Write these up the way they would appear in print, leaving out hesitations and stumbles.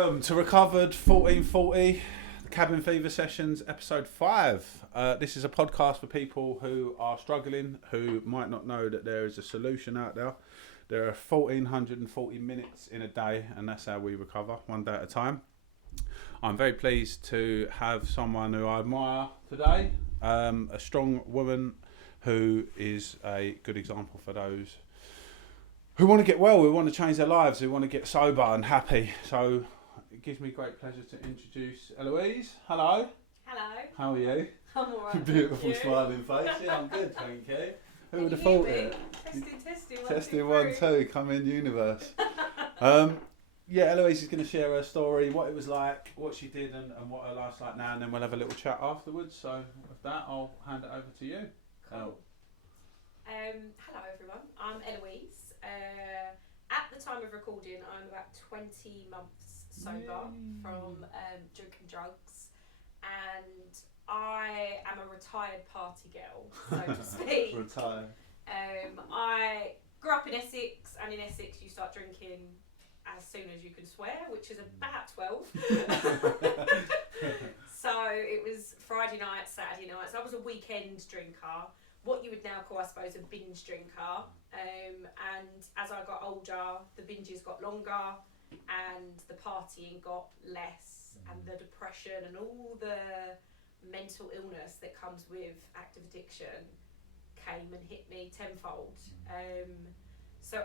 Welcome to Recovered1440, Cabin Fever Sessions, episode 5. This is a podcast for people who are struggling, who might not know that there is a solution out there. There are 1,440 minutes in a day, and that's how we recover, one day at a time. I'm very pleased to have someone who I admire today, a strong woman who is a good example for those who want to get well, who want to change their lives, who want to get sober and happy. So it gives me great pleasure to introduce Ellouise. Hello. Hello. How are you? I'm alright. Beautiful smiling face. Yeah, I'm good, thank you. Who would have thought it? Testing. Testing 1, 2, come in universe. Yeah, Ellouise is going to share her story, what it was like, what she did and what her life's like now, and then we'll have a little chat afterwards. So with that, I'll hand it over to you. Cool. Hello everyone, I'm Ellouise. At the time of recording, I'm about 20 months sober from drinking drugs, and I am a retired party girl, so to speak. Retire. I grew up in Essex, and in Essex you start drinking as soon as you can swear, which is about 12. So it was Friday night, Saturday nights. I was a weekend drinker, what you would now call, I suppose, a binge drinker. And as I got older, the binges got longer and the partying got less, and the depression and all the mental illness that comes with active addiction came and hit me tenfold. So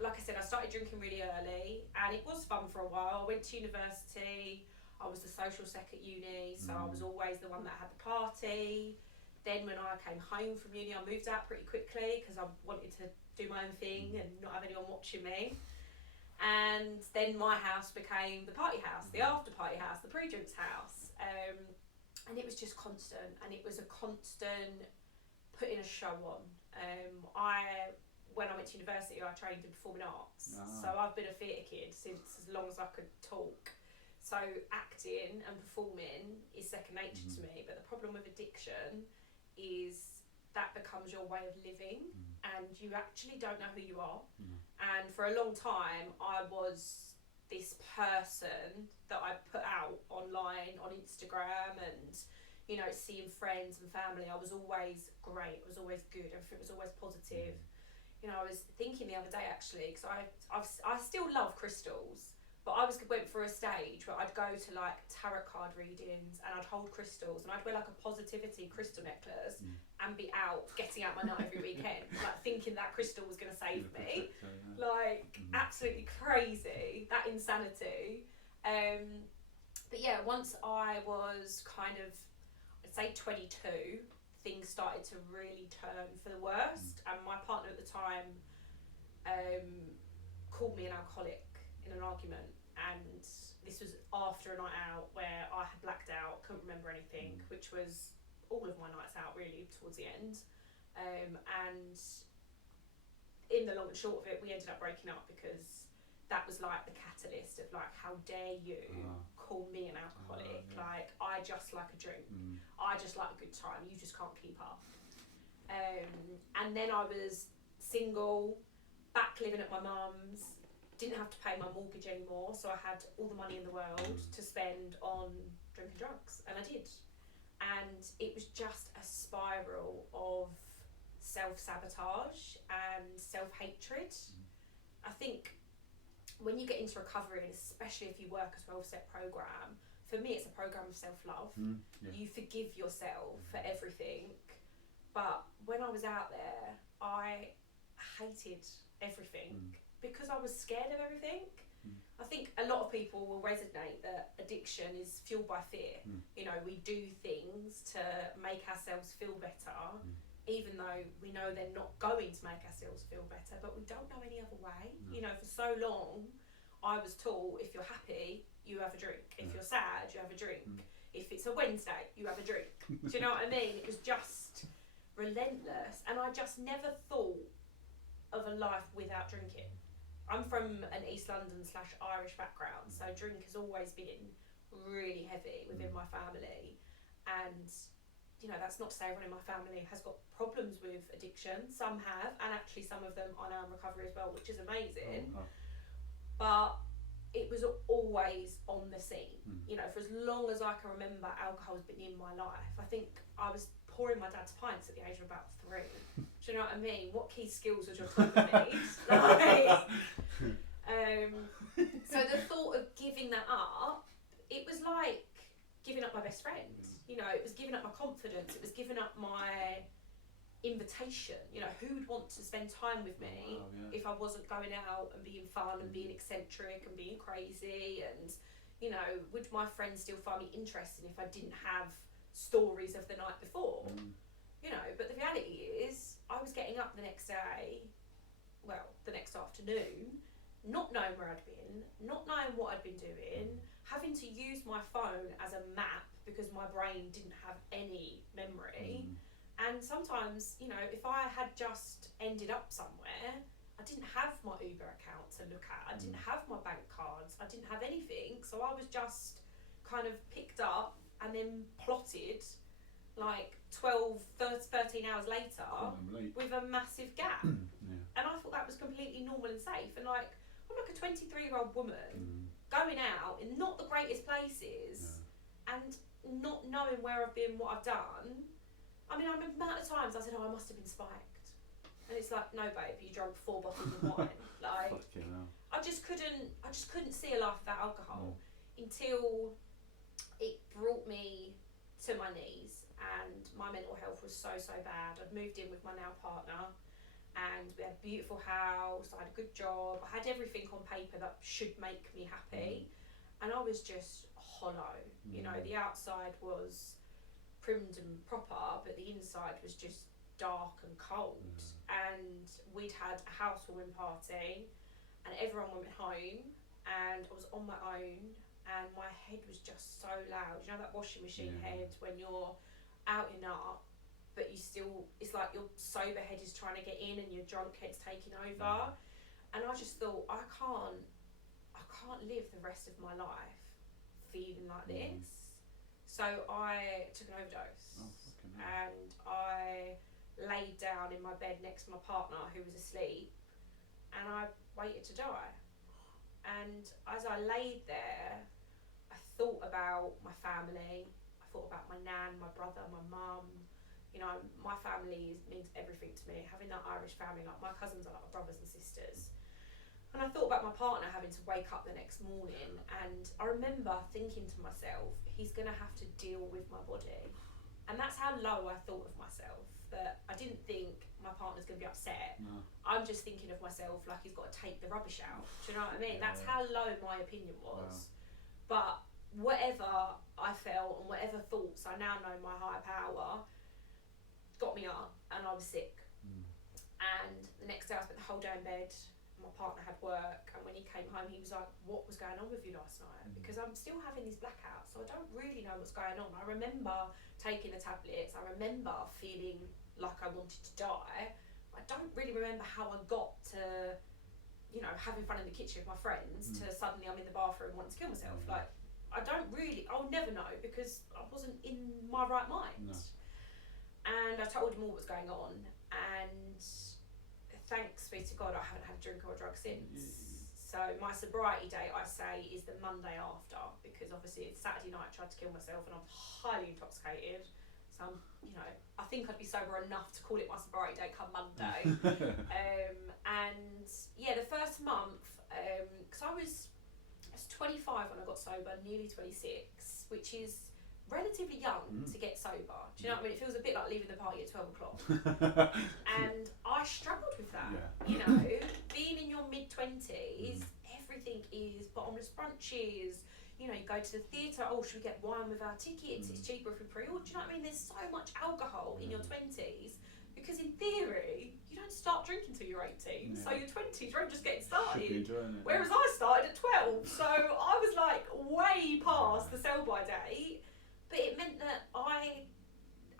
like I said, I started drinking really early, and it was fun for a while. I went to university, I was the social sec at uni, so I was always the one that had the party. Then when I came home from uni, I moved out pretty quickly because I wanted to do my own thing and not have anyone watching me. And then my house became the party house, the after party house, the pre-drinks house. And it was just constant, and it was a constant putting a show on. When I went to university, I trained in performing arts. So I've been a theatre kid since as long as I could talk. So acting and performing is second nature to me. But the problem with addiction is that becomes your way of living, and you actually don't know who you are. And for a long time, I was this person that I put out online on Instagram and, you know, seeing friends and family. I was always great, it was always good, everything was always positive. You know, I was thinking the other day actually, because I still love crystals, but I went for a stage where I'd go to like tarot card readings and I'd hold crystals and I'd wear like a positivity crystal necklace and be out getting out my nut every weekend, like thinking that crystal was going to save me. Like absolutely crazy, that insanity. But yeah, once I was kind of, I'd say 22, things started to really turn for the worst, and my partner at the time called me an alcoholic in an argument, and this was after a night out where I had blacked out, couldn't remember anything, which was all of my nights out really towards the end. And in the long and short of it, we ended up breaking up because that was like the catalyst of like, how dare you call me an alcoholic? Like, I just like a drink, I just like a good time, you just can't keep up. And then I was single, back living at my mum's, didn't have to pay my mortgage anymore, so I had all the money in the world to spend on drinking drugs, and I did. And it was just a spiral of self-sabotage and self-hatred. I think when you get into recovery, and especially if you work a 12-step program, for me it's a program of self-love. You forgive yourself for everything. But when I was out there, I hated everything because I was scared of everything. I think a lot of people will resonate that addiction is fueled by fear. You know, we do things to make ourselves feel better, even though we know they're not going to make ourselves feel better, but we don't know any other way. You know, for so long, I was taught, if you're happy, you have a drink. If you're sad, you have a drink. If it's a Wednesday, you have a drink. Do you know what I mean? It was just relentless, and I just never thought of a life without drinking. I'm from an East London / Irish background, so drink has always been really heavy within my family. And, you know, that's not to say everyone in my family has got problems with addiction. Some have, and actually some of them are now in recovery as well, which is amazing. But it was always on the scene. You know, for as long as I can remember, alcohol's been in my life. I think I was pouring my dad's pints at the age of about 3. Do you know what I mean? What key skills was your toddler need? Like, so the thought of giving that up, it was like giving up my best friend. You know, it was giving up my confidence. It was giving up my invitation. You know, who would want to spend time with me if I wasn't going out and being fun and being eccentric and being crazy? And, you know, would my friends still find me interesting if I didn't have stories of the night before? You know, but the reality is I was getting up the next day, well, the next afternoon, not knowing where I'd been, not knowing what I'd been doing, having to use my phone as a map because my brain didn't have any memory. And sometimes, you know, if I had just ended up somewhere, I didn't have my Uber account to look at, I didn't have my bank cards, I didn't have anything, so I was just kind of picked up and then plotted like 13 hours later with a massive gap. And I thought that was completely normal and safe. And like, I'm like a 23-year-old woman going out in not the greatest places and not knowing where I've been, what I've done. I mean, I remember the amount of times I said, oh, I must have been spiked. And it's like, no babe, you drank 4 bottles of wine. Like, I just couldn't see a life without alcohol until it brought me to my knees, and my mental health was so bad. I'd moved in with my now partner, and we had a beautiful house, I had a good job, I had everything on paper that should make me happy, and I was just hollow. You know, the outside was primmed and proper, but the inside was just dark and cold. And we'd had a housewarming party, and everyone went home, and I was on my own, and my head was just so loud. You know that washing machine head when you're out and up, but you still, it's like your sober head is trying to get in and your drunk head's taking over. And I just thought, I can't live the rest of my life feeling like this. So I took an overdose, and I laid down in my bed next to my partner who was asleep, and I waited to die. And as I laid there, I thought about my family, I thought about my nan, my brother, my mum. You know, my family means everything to me. Having that Irish family, like my cousins are like my brothers and sisters. And I thought about my partner having to wake up the next morning, and I remember thinking to myself, he's going to have to deal with my body. And that's how low I thought of myself, that I didn't think my partner's going to be upset. I'm just thinking of myself like he's got to take the rubbish out. Do you know what I mean? That's how low my opinion was. But whatever I felt and whatever thoughts I now know my higher power got me up, and I was sick. And the next day I spent the whole day in bed. My partner had work, and when he came home he was like, what was going on with you last night? Because I'm still having these blackouts, so I don't really know what's going on. I remember taking the tablets, I remember feeling like I wanted to die. I don't really remember how I got to, you know, having fun in the kitchen with my friends to suddenly I'm in the bathroom wanting to kill myself. Like, I'll never know, because I wasn't in my right mind. And I told him all what was going on, and thanks be to God I haven't had a drink or a drug since. So my sobriety date, I say, is the Monday after, because obviously it's Saturday night I tried to kill myself and I'm highly intoxicated. So I'm, you know, I think I'd be sober enough to call it my sobriety date come Monday. And yeah, the first month, because I was 25 when I got sober, nearly 26, which is relatively young to get sober. Do you know what I mean? It feels a bit like leaving the party at 12 o'clock. And I struggled with that. You know, being in your mid-20s, everything is bottomless brunches. You know, you go to the theatre, oh, should we get wine with our tickets? It's cheaper if we pre-order. Do you know what I mean? There's so much alcohol in your 20s, because in theory, you don't start drinking till you're 18. So your 20s, you're just getting started. Whereas I started at 12. So I was like way past the sell-by date. But it meant that I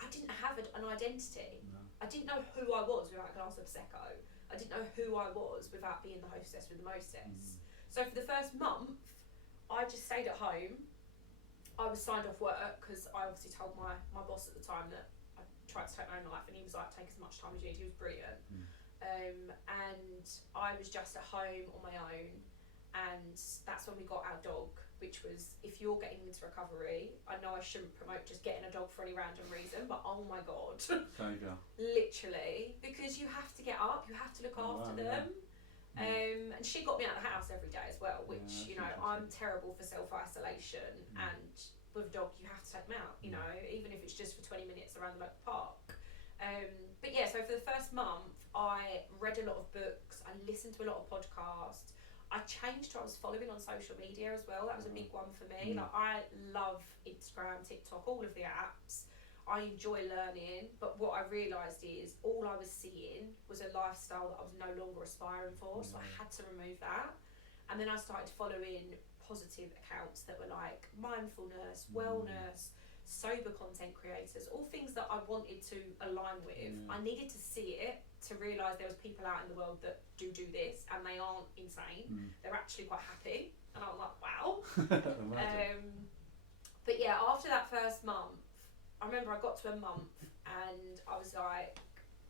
didn't have an identity. I didn't know who I was without a glass of Prosecco. I didn't know who I was without being the hostess with the mostess. So for the first month, I just stayed at home. I was signed off work because I obviously told my boss at the time that I tried to take my own life, and he was like, take as much time as you need. He was brilliant. And I was just at home on my own, and that's when we got our dog, which was, if you're getting into recovery, I know I shouldn't promote just getting a dog for any random reason, but oh my god, Saviour. literally, because you have to get up, you have to look after them. And she got me out of the house every day as well, which, you know, I'm terrible for self-isolation, and with a dog you have to take them out, you know, even if it's just for 20 minutes around the local park. But yeah, so for the first month I read a lot of books, I listened to a lot of podcasts, I changed who I was following on social media as well. That was a big one for me. Like, I love Instagram, TikTok, all of the apps. I enjoy learning, but what I realised is all I was seeing was a lifestyle that I was no longer aspiring for, so I had to remove that. And then I started following positive accounts that were like mindfulness, wellness, sober content creators, all things that I wanted to align with. I needed to see it to realise there was people out in the world that do this and they aren't insane. They're actually quite happy, and I'm like, wow. But yeah, after that first month, I remember I got to a month and I was like,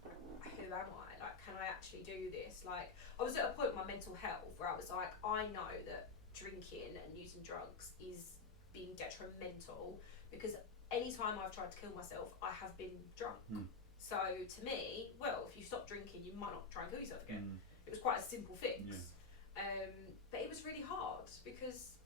who am I? Like, can I actually do this? Like, I was at a point in my mental health where I was like, I know that drinking and using drugs is being detrimental, because anytime I've tried to kill myself, I have been drunk. So to me, well, if you stop drinking, you might not try and kill yourself again. It was quite a simple fix. But it was really hard because,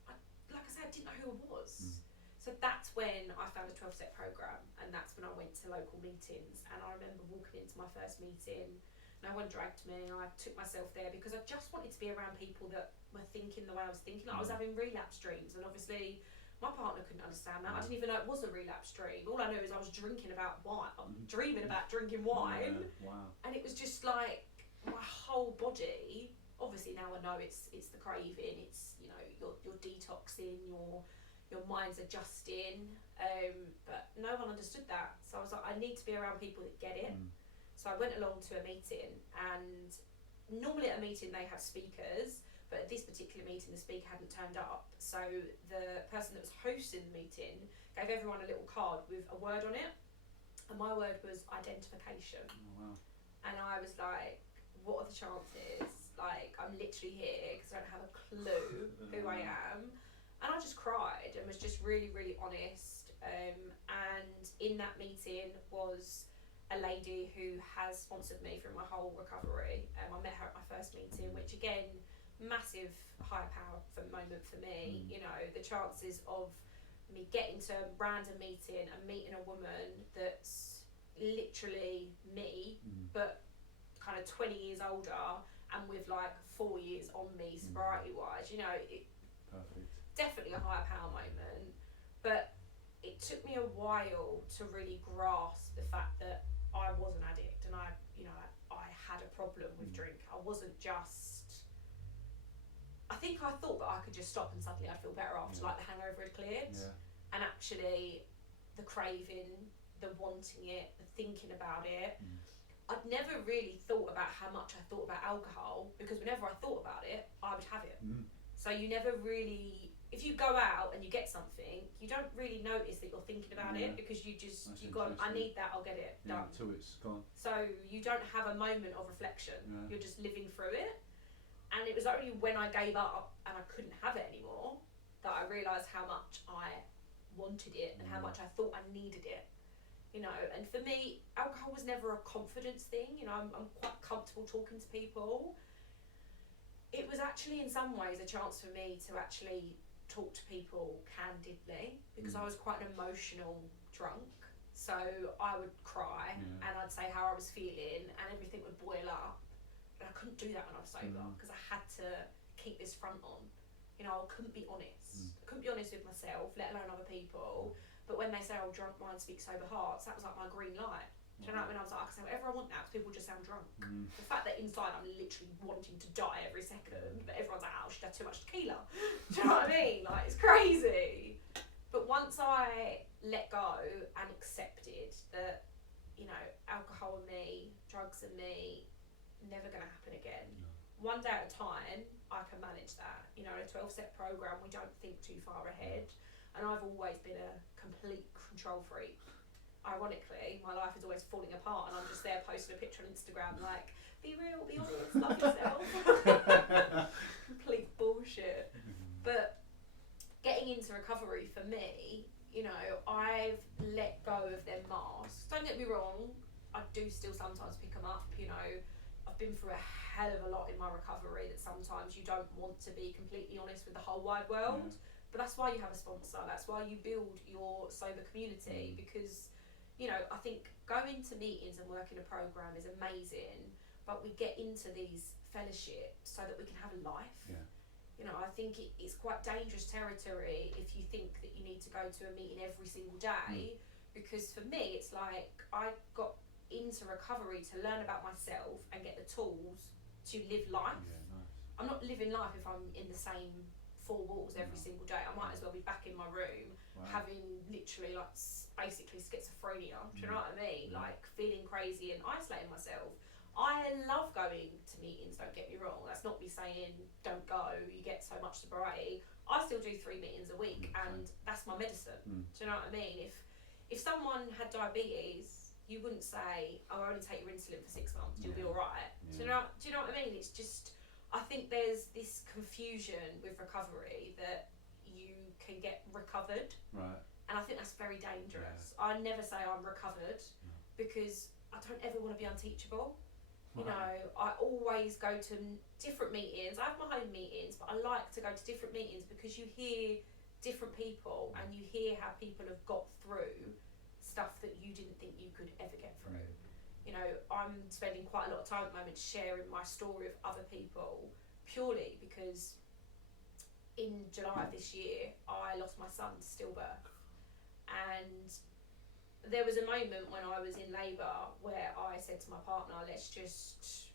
like I said, I didn't know who I was. So that's when I found a 12-step program, and that's when I went to local meetings. And I remember walking into my first meeting, no one dragged me, and I took myself there because I just wanted to be around people that were thinking the way I was thinking. Like, I was having relapse dreams, and obviously my partner couldn't understand that. I didn't even know it was a relapse dream. All I knew is I was drinking about wine. I'm dreaming about drinking wine. And it was just like my whole body. Obviously now I know it's the craving. It's, you know, you're detoxing, your mind's adjusting. But no one understood that. So I was like, I need to be around people that get it. So I went along to a meeting, and normally at a meeting they have speakers. But at this particular meeting, the speaker hadn't turned up. So the person that was hosting the meeting gave everyone a little card with a word on it. And my word was identification. And I was like, what are the chances? Like, I'm literally here because I don't have a clue who I am. And I just cried and was just really, really honest. And in that meeting was a lady who has sponsored me through my whole recovery. I met her at my first meeting, which again, massive higher power moment for me. You know, the chances of me getting to a random meeting and meeting a woman that's literally me, but kind of 20 years older and with like 4 years on me sobriety wise, you know, definitely a higher power moment. But it took me a while to really grasp the fact that I was an addict, and I had a problem with drink. I wasn't just, I think I thought that I could just stop and suddenly I'd feel better after like the hangover had cleared. And actually the craving, the wanting it, the thinking about it, I'd never really thought about how much I thought about alcohol, because whenever I thought about it, I would have it. So you never really, if you go out and you get something, you don't really notice that you're thinking about it, because you've gone, I need that, I'll get it, done. Until it's gone. So you don't have a moment of reflection, you're just living through it. And it was only when I gave up and I couldn't have it anymore that I realised how much I wanted it and how much I thought I needed it. You know, and for me, alcohol was never a confidence thing. You know, I'm quite comfortable talking to people. It was actually in some ways a chance for me to actually talk to people candidly, because I was quite an emotional drunk. So I would cry and I'd say how I was feeling and everything would boil up. But I couldn't do that when I was sober, because I had to keep this front on. You know, I couldn't be honest. I couldn't be honest with myself, let alone other people. But when they say, oh, drunk minds speak sober hearts, that was like my green light. Do you know what I mean? I was like, I can say whatever I want now, because people just sound drunk. The fact that inside I'm literally wanting to die every second, but everyone's like, oh, she'd had too much tequila. Do you know what I mean? Like, it's crazy. But once I let go and accepted that, you know, alcohol and me, drugs and me, never going to happen again. One day at a time, I can manage that. You know, in a 12-step program, we don't think too far ahead. And I've always been a complete control freak. ironically, my life is always falling apart, and I'm just there posting a picture on Instagram like, be real, be honest, love yourself. Complete bullshit. But getting into recovery for me, you know, I've let go of them masks. Don't get me wrong, I do still sometimes pick them up, you know. I've been through a hell of a lot in my recovery that sometimes you don't want to be completely honest with the whole wide world. Yeah. But that's why you have a sponsor, that's why you build your sober community, because, you know, I think going to meetings and working a program is amazing, but we get into these fellowships so that we can have a life. Yeah. You know, I think it's quite dangerous territory if you think that you need to go to a meeting every single day, because for me it's like I got into recovery to learn about myself and get the tools to live life. Yeah, nice. I'm not living life if I'm in the same four walls every single day. I might as well be back in my room having literally like basically schizophrenia. Do you know what I mean? Like feeling crazy and isolating myself. I love going to meetings, don't get me wrong. That's not me saying don't go, you get so much sobriety. I still do 3 meetings a week and that's my medicine. Do you know what I mean? If someone had diabetes, you wouldn't say, oh, I only take your insulin for 6 months, you'll be alright. Yeah. Do you know what I mean? It's just, I think there's this confusion with recovery that you can get recovered. Right. And I think that's very dangerous. Yeah. I never say I'm recovered because I don't ever want to be unteachable. You know, I always go to different meetings. I have my home meetings, but I like to go to different meetings because you hear different people and you hear how people have got through stuff that you didn't think you could ever get through. You know, I'm spending quite a lot of time at the moment sharing my story of other people purely because in July of this year, I lost my son to stillbirth. And there was a moment when I was in labour where I said to my partner, let's just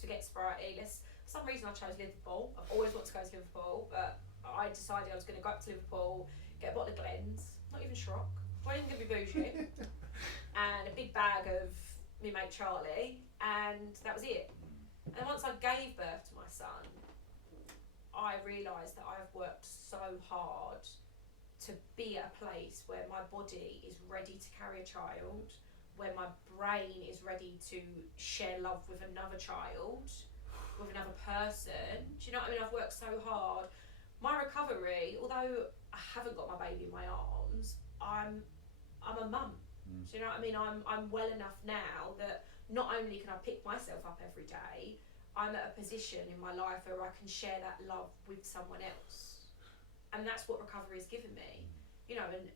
forget sobriety. For some reason I chose Liverpool. I've always wanted to go to Liverpool, but I decided I was going to go up to Liverpool, get a bottle of Glens, not even Schrock, wasn't even going to be bougie, and a big bag of me mate Charlie, and that was it. And once I gave birth to my son, I realised that I've worked so hard to be at a place where my body is ready to carry a child, where my brain is ready to share love with another child, with another person. Do you know what I mean? I've worked so hard. My recovery, although I haven't got my baby in my arms, I'm a mum. Do you know what I mean? I'm well enough now that not only can I pick myself up every day, I'm at a position in my life where I can share that love with someone else. And that's what recovery has given me. You know, and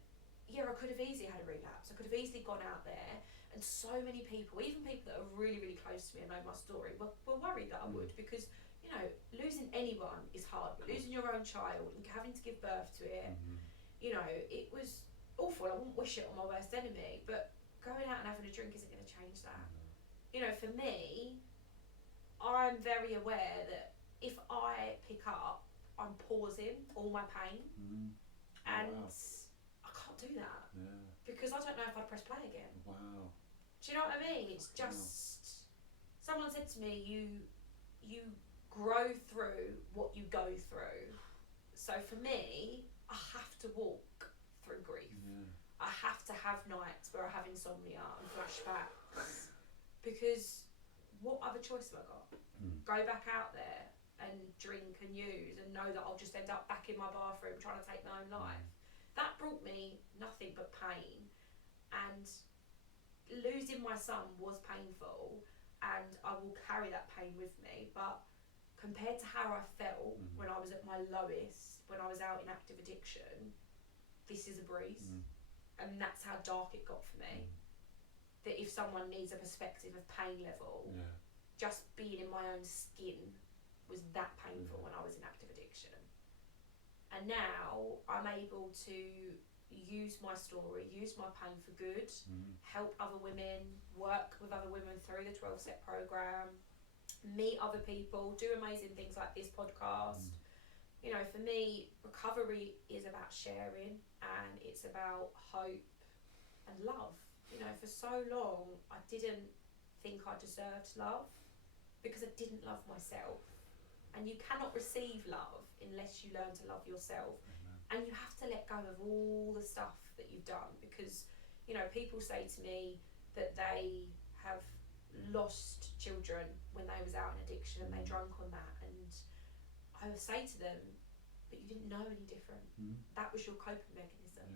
yeah, I could have easily had a relapse. I could have easily gone out there, and so many people, even people that are really, really close to me and know my story, were worried that I would, because, you know, losing anyone is hard. But losing your own child and having to give birth to it, you know, it was awful. I wouldn't wish it on my worst enemy, but going out and having a drink isn't going to change that. You know, for me, I'm very aware that if I pick up, I'm pausing all my pain, and I can't do that because I don't know if I'd press play again. Wow. Do you know what I mean? It's just, someone said to me, you grow through what you go through. So for me, I have to walk through grief. I have to have nights where I have insomnia and flashbacks, because what other choice have I got? Go back out there and drink and use and know that I'll just end up back in my bathroom trying to take my own life. That brought me nothing but pain, and losing my son was painful, and I will carry that pain with me, but compared to how I felt when I was at my lowest, when I was out in active addiction, this is a breeze. And that's how dark it got for me. That if someone needs a perspective of pain level, just being in my own skin was that painful when I was in active addiction. And now I'm able to use my story, use my pain for good, help other women, work with other women through the 12-step program, meet other people, do amazing things like this podcast. You know, for me, recovery is about sharing, and it's about hope and love. You know, for so long I didn't think I deserved love because I didn't love myself. And you cannot receive love unless you learn to love yourself. And you have to let go of all the stuff that you've done, because You know, people say to me that they have lost children when they was out in addiction and they drunk on that, and I would say to them, but you didn't know any different. That was your coping mechanism.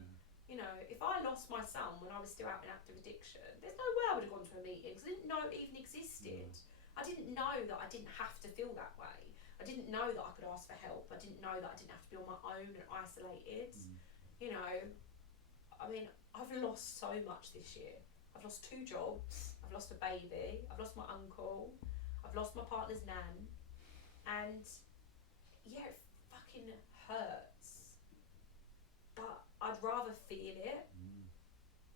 You know, if I lost my son when I was still out in active addiction, there's no way I would have gone to a meeting because I didn't know it even existed. I didn't know that I didn't have to feel that way. I didn't know that I could ask for help. I didn't know that I didn't have to be on my own and isolated. You know, I mean, I've lost so much this year. I've lost 2 jobs, I've lost a baby, I've lost my uncle, I've lost my partner's nan, and yeah, it fucking hurts. But I'd rather feel it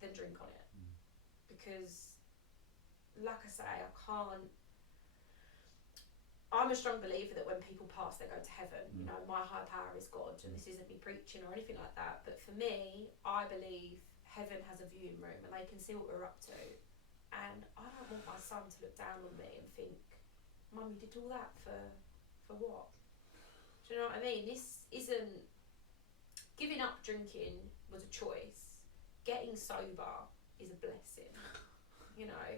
than drink on it. Because, like I say, I'm a strong believer that when people pass, they go to heaven. You know, my higher power is God, and this isn't me preaching or anything like that. But for me, I believe heaven has a viewing room and they can see what we're up to. And I don't want my son to look down on me and think, Mum, you did all that for what? Do you know what I mean? This isn't... Giving up drinking was a choice. Getting sober is a blessing. You know,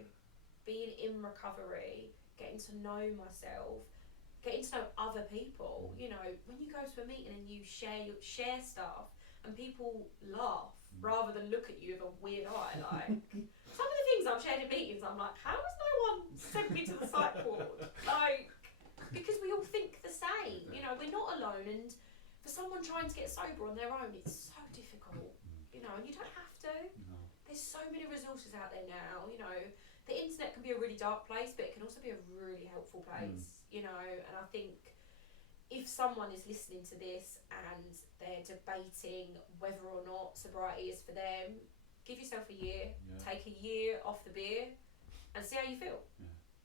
being in recovery, getting to know myself, getting to know other people. You know, when you go to a meeting and you share stuff and people laugh rather than look at you with a weird eye, like some of the things I've shared in meetings, I'm like, how has no one sent me to the psych ward? Like, because we all think the same. You know, we're not alone, and for someone trying to get sober on their own, it's so difficult. You know, and you don't have to. There's so many resources out there now. You know, the internet can be a really dark place, but it can also be a really helpful place, you know. And I think if someone is listening to this and they're debating whether or not sobriety is for them, give yourself a year, take a year off the beer and see how you feel.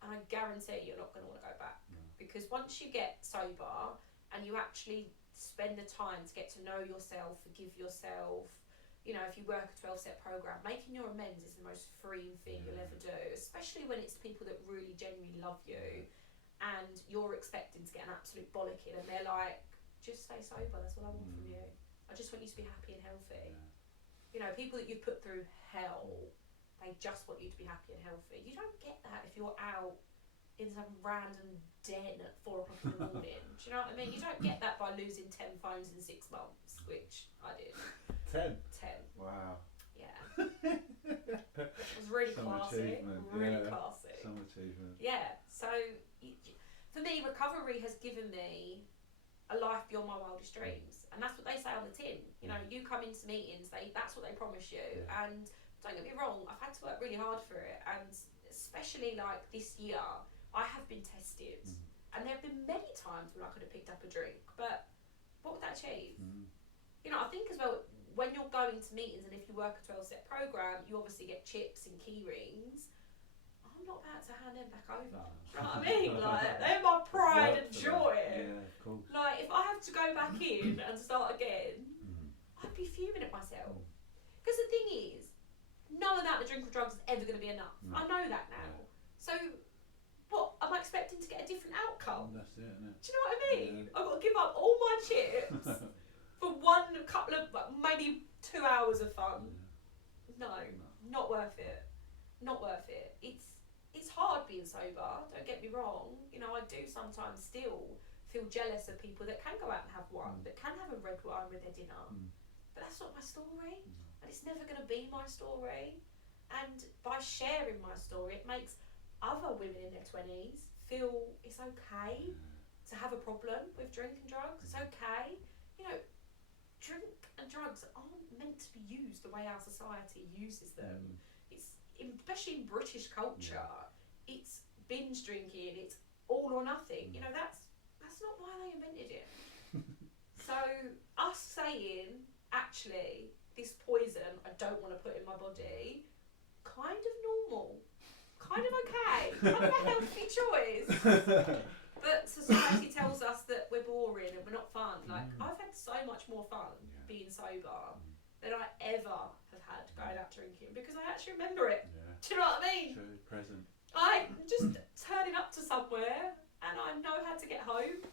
And I guarantee you're not going to want to go back. Because once you get sober and you actually spend the time to get to know yourself, forgive yourself, you know, if you work a 12-step program, making your amends is the most freeing thing you'll ever do, especially when it's people that really genuinely love you and you're expecting to get an absolute bollocking and they're like, just stay sober, that's what I want from you. I just want you to be happy and healthy. You know, people that you've put through hell, they just want you to be happy and healthy. You don't get that if you're out in some random den at 4 o'clock in the morning. Do you know what I mean? You don't get that by losing 10 phones in 6 months, which I did. 10? 10. Wow. Yeah. It was really classy. Really classy. Some achievement. Yeah. So, for me, recovery has given me a life beyond my wildest dreams. And that's what they say on the tin. You know, you come into meetings, that's what they promise you. And don't get me wrong, I've had to work really hard for it. And especially like this year, I have been tested. And there have been many times when I could have picked up a drink. But what would that achieve? You know, I think as well, when you're going to meetings and if you work a 12-step program, you obviously get chips and key rings. I'm not about to hand them back over. Do you know what I mean? Like, they're my pride and joy. Yeah, of course. Like, if I have to go back in and start again, I'd be fuming at myself. Because the thing is, no amount of drink or drugs is ever going to be enough. I know that now. So, what, am I expecting to get a different outcome? That's it, isn't it? Do you know what I mean? I've got to give up all my chips for one couple of, maybe 2 hours of fun. No, not worth it. Not worth it. It's hard being sober, don't get me wrong. You know, I do sometimes still feel jealous of people that can go out and have one, that can have a red wine with their dinner. But that's not my story. And it's never going to be my story. And by sharing my story, it makes other women in their 20s feel it's okay to have a problem with drink and drugs. It's okay. You know, drink and drugs aren't meant to be used the way our society uses them. It's, especially in British culture, it's binge drinking, it's all or nothing. You know, that's not why they invented it. So us saying, actually, this poison I don't want to put in my body, kind of normal, kind of okay, kind of a healthy choice. But society tells us that we're boring and we're not fun. Like, I've had so much more fun being sober than I ever have had going out drinking, because I actually remember it. Do you know what I mean? True, present. I just turning up to somewhere and I know how to get home.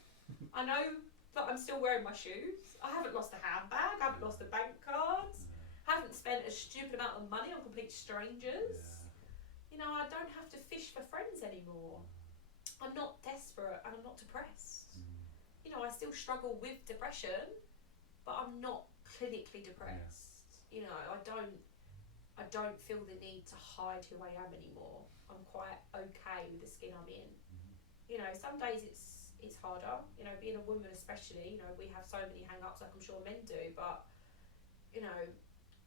I know that I'm still wearing my shoes. I haven't lost a handbag, I haven't lost a bank card, haven't spent a stupid amount of money on complete strangers. Yeah. You know, I don't have to fish for friends anymore. I'm not desperate and I'm not depressed. You know, I still struggle with depression, but I'm not clinically depressed. You know, I don't feel the need to hide who I am anymore. I'm quite okay with the skin I'm in. You know, some days it's harder. You know, being a woman especially, you know, we have so many hang-ups like I'm sure men do, but, you know,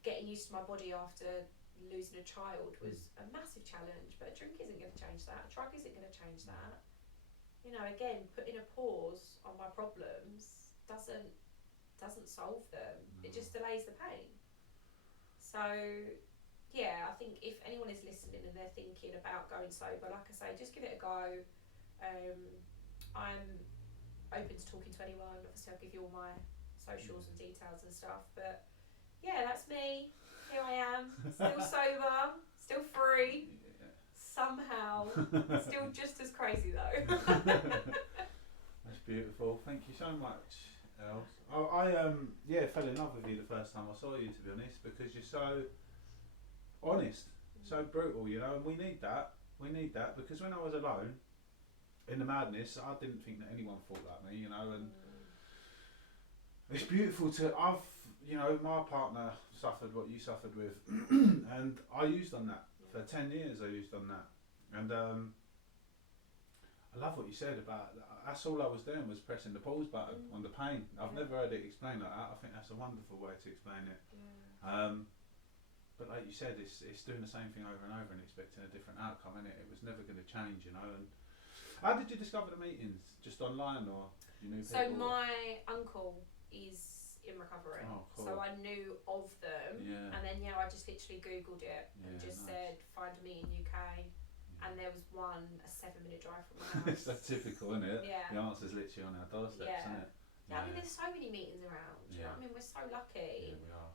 getting used to my body after losing a child was a massive challenge, but a drink isn't going to change that, a drug isn't going to change that. You know, again, putting a pause on my problems doesn't solve them. It just delays the pain. So yeah, I think if anyone is listening and they're thinking about going sober, like I say, just give it a go. I'm open to talking to anyone. Obviously I'll give you all my socials and details and stuff, but yeah, that's me. Here I am, still sober, still free, somehow, still just as crazy though. That's beautiful. Thank you so much, Els. I fell in love with you the first time I saw you, to be honest, because you're so honest, so brutal, you know, and we need that. We need that because when I was alone in the madness, I didn't think that anyone thought like me, you know, and it's beautiful to. You know, my partner suffered what you suffered with, and I used on that for 10 years. I used on that, and I love what you said about that's all I was doing was pressing the pause button on the pain. I've never heard it explained like that. I think that's a wonderful way to explain it. But like you said, it's doing the same thing over and over and expecting a different outcome, isn't it? It was never going to change, you know. And how did you discover the meetings? Just online, or you knew people? So my uncle is in recovery, cool. So I knew of them, and then I just literally googled it and just said find a meeting UK, and there was one a 7-minute drive from my house. It's so typical, isn't it? Yeah. The answer's literally on our doorsteps, isn't it? Yeah. I mean, there's so many meetings around. You know what I mean? We're so lucky. Yeah, we are.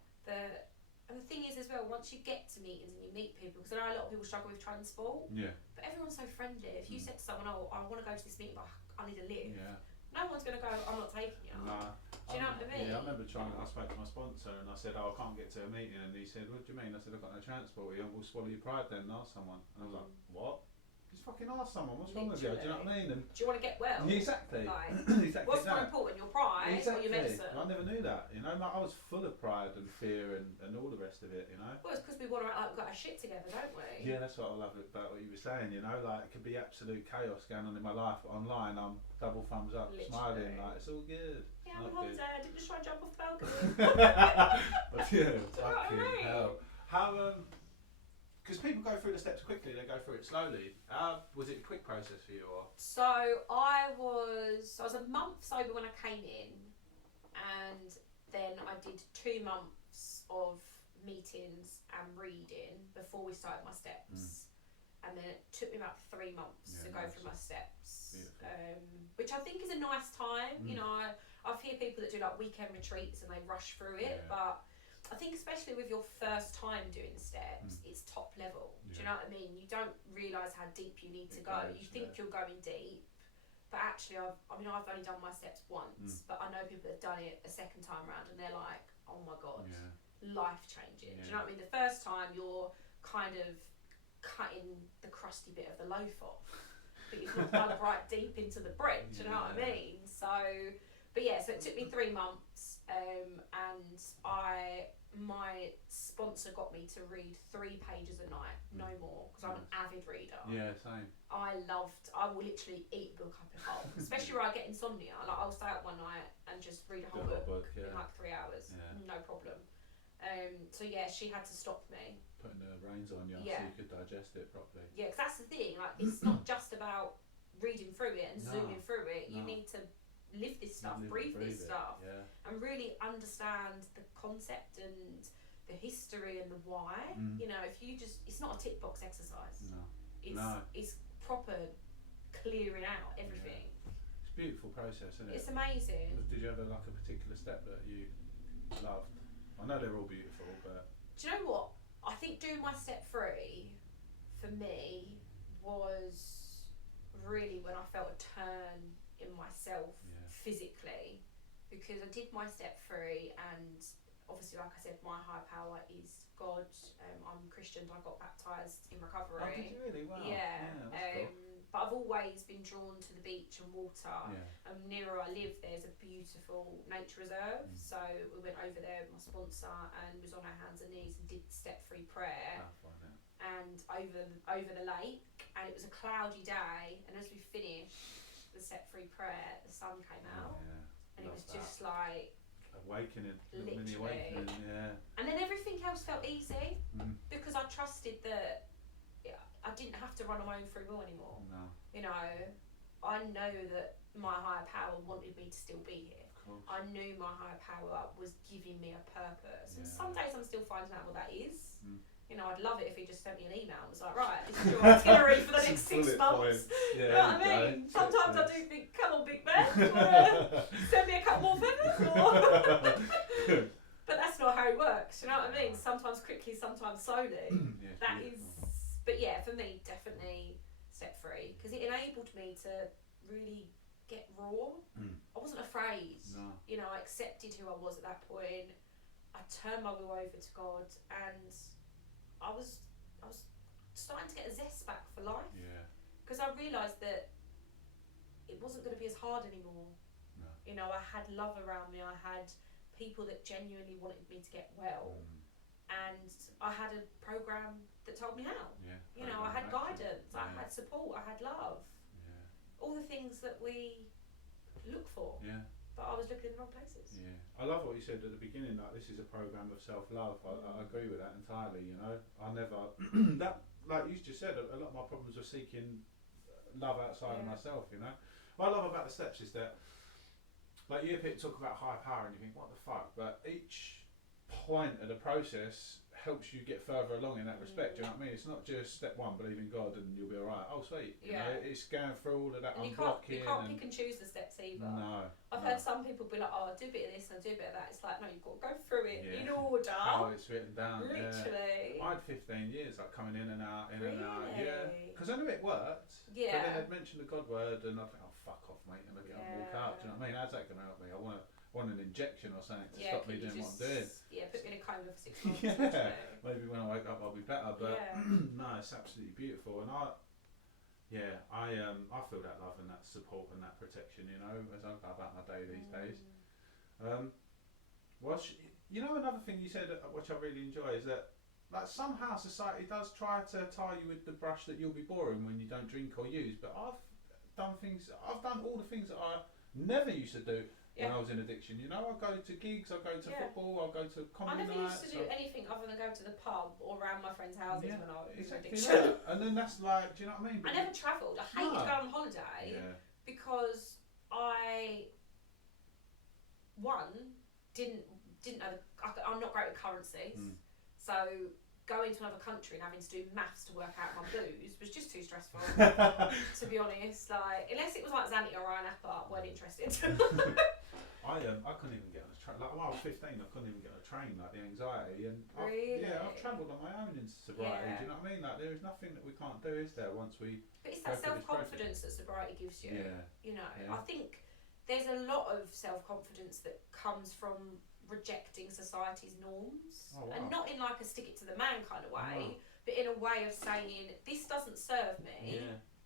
And the thing is as well, once you get to meetings and you meet people, because I know a lot of people struggle with transport. Yeah. But everyone's so friendly. If you said to someone, "Oh, I want to go to this meeting, but I need a lift," no one's going to go, "I'm not taking you." Nah. Do you know what I mean? Yeah, I remember I spoke to my sponsor and I said, "Oh, I can't get to a meeting," and he said, "What do you mean?" I said, "I've got no transport. We'll swallow your pride then and ask someone." And I was like, "What? Just fucking ask someone. What's wrong with you?" Do you know what I mean? And do you want to get well? Exactly. Like, exactly. What's more important, your pride or your medicine? I never knew that. You know, I was full of pride and fear and all the rest of it. You know. Well, it's because we want to act like we've got our shit together, don't we? Yeah, that's what I love about what you were saying. You know, like it could be absolute chaos going on in my life, but online I'm double thumbs up, smiling like it's all good. Yeah, I'm on holiday. I didn't just try and jump off the balcony. But yeah, fucking hell. How because people go through the steps quickly, they go through it slowly. Was it a quick process for you, or? So I was a month sober when I came in, and then I did 2 months of meetings and reading before we started my steps. And then it took me about 3 months to go through my steps, which I think is a nice time. You know, I've heard people that do like weekend retreats and they rush through it, but I think especially with your first time doing the steps, it's top level. Do you know what I mean? You don't realise how deep you need to go. You think you're going deep, but actually I've only done my steps once, but I know people that have done it a second time around and they're like, oh my God, life changing. Do you know what I mean? The first time you're kind of cutting the crusty bit of the loaf off, but you've not dug right deep into the bread. Do you know what I mean? So, but yeah, so it took me 3 months, and my sponsor got me to read 3 pages a night, no more, because I'm an avid reader. Yeah, same. I will literally eat a book up and whole, especially where I get insomnia. Like I'll stay up one night and just read a whole book in like 3 hours, no problem. So yeah, she had to stop me. Putting the reins on you so you could digest it properly. Yeah, because that's the thing. Like it's not just about reading through it and zooming through it. You need to live this stuff, breathe this stuff, and really understand the concept and the history and the why. You know, if you just, it's not a tick box exercise. It's proper clearing out everything. It's a beautiful process, isn't it? It's amazing. Did you ever like a particular step that you loved? I know they're all beautiful, but do you know what? I think doing my step 3 for me was really when I felt a turn in myself physically, because I did my step 3 and obviously, like I said, my higher power is God. I'm Christian. I got baptised in recovery. Oh, did you really? Wow. Yeah. That's cool. But I've always been drawn to the beach and water. Yeah. Nearer I live, there's a beautiful nature reserve. So we went over there with my sponsor and was on our hands and knees and did step-free prayer. And over the lake, and it was a cloudy day. And as we finished the step-free prayer, the sun came out, and it was just like awakening, literally. awakening, yeah. And then everything else felt easy because I trusted that I didn't have to run on my own free will anymore. No. You know, I know that my higher power wanted me to still be here. I knew my higher power was giving me a purpose. And some days I'm still finding out what that is. You know, I'd love it if he just sent me an email and was like, right, this is your itinerary for the next 6 months. You know what I mean? Sometimes I do think, come on, big man, you wanna send me a couple more feathers? But that's not how it works, you know what I mean? Sometimes quickly, sometimes slowly. That is, but yeah, for me, definitely step free, because it enabled me to really get raw. I wasn't afraid. No. You know, I accepted who I was at that point. I turned my will over to God, and I was starting to get a zest back for life. Yeah. Because I realised that it wasn't going to be as hard anymore. No. You know, I had love around me. I had people that genuinely wanted me to get well. And I had a program that told me how. Yeah. You know, I had guidance, I had support, I had love. Yeah. All the things that we look for. Yeah. But I was looking in the wrong places. Yeah. I love what you said at the beginning, like this is a program of self-love. I agree with that entirely, you know. I never, that, like you just said, a lot of my problems were seeking love outside of myself, you know. What I love about the steps is that, like you talk about high power and you think, what the fuck? But each point of the process helps you get further along in that respect. Do you know what I mean? It's not just step one, believe in God and you'll be alright. Oh sweet. You know, it's going through all of that and unblocking. You can't pick and choose the steps either. No. I've heard some people be like, oh, I'll do a bit of this and I'll do a bit of that. It's like, no, you've got to go through it in order. How it's written down. Literally. I had 15 years like coming in and out, in really? and out. Yeah. Because I knew it worked. Yeah. But then they'd mention the God word and I'd think, oh fuck off mate, and I'd get up and walk out. Do you know what I mean? How's that going to help me? I want an injection or something to stop me doing what I'm doing. Yeah, put me in a coma for 6 months. Maybe when I wake up I'll be better, but no, it's absolutely beautiful. And I feel that love and that support and that protection, you know, as I go about my day these days. You know, another thing you said, which I really enjoy, is that like somehow society does try to tie you with the brush that you'll be boring when you don't drink or use, but I've done all the things that I never used to do when I was in addiction. You know, I go to gigs, I go to football, I go to comedy nights. I never used to do anything other than go to the pub or around my friends' houses when I was in addiction. That. And then that's like, do you know what I mean? I never travelled. I hated going on holiday because I didn't know I'm not great with currencies, so going to another country and having to do maths to work out my booze was just too stressful. To be honest, like unless it was like Zanti or Ryan Apple, I weren't interested. I couldn't even get on a train. Like when I was 15, I couldn't even get on a train. Like the anxiety and I've travelled on my own in sobriety. Do you know what I mean? Like there is nothing that we can't do, is there? Once we. But it's that self-confidence that sobriety gives you. Yeah. You know, I think there's a lot of self-confidence that comes from rejecting society's norms, and not in like a stick it to the man kind of way, but in a way of saying this doesn't serve me,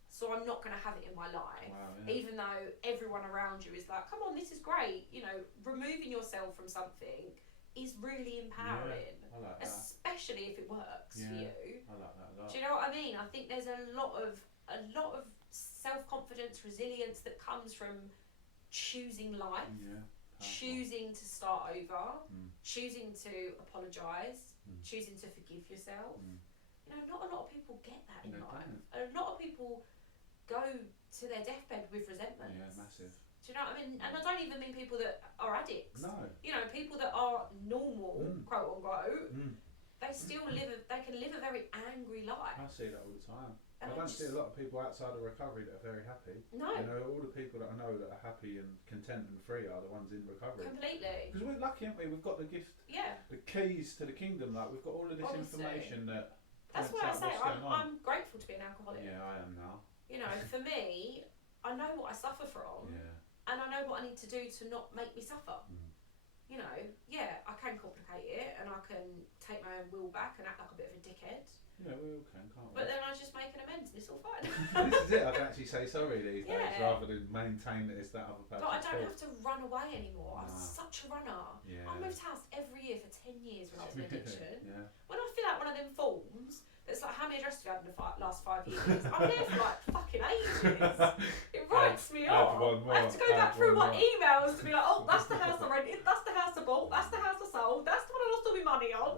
so I'm not going to have it in my life. Even though everyone around you is like, come on, this is great. You know, removing yourself from something is really empowering, I like that. Especially if it works for you. I like that a lot. Do you know what I mean? I think there's a lot of self-confidence, resilience that comes from choosing life. Choosing to start over, choosing to apologise, choosing to forgive yourself. You know, not a lot of people get that in life. A lot of people go to their deathbed with resentment. Yeah, massive. Do you know what I mean? And I don't even mean people that are addicts. No. You know, people that are normal, quote unquote, they still they can live a very angry life. I see that all the time. And I don't see a lot of people outside of recovery that are very happy. No. You know, all the people that I know that are happy and content and free are the ones in recovery. Completely. Because we're lucky, aren't we? We've got the gift, the keys to the kingdom. Like we've got all of this information that. That's why I say I'm grateful to be an alcoholic. Yeah, I am now. You know, for me, I know what I suffer from, and I know what I need to do to not make me suffer. You know, I can complicate will back and act like a bit of a dickhead. Yeah, we all can, can't we? But then I just make an amends and it's all fine. This is it. I can actually say sorry these days rather than maintain that it's that other person's But I don't fault. have to run away anymore. I'm such a runner. Yeah. I moved house every year for 10 years when I was in addiction. Yeah. When I fill out one of them forms, that's like, how many addresses have you had in the last 5 years? I'm there for like fucking ages. It writes me off. I have to go back through my emails to be like, oh, that's the house I rented, that's the house I bought, that's the house I sold, that's the one I lost all my money on.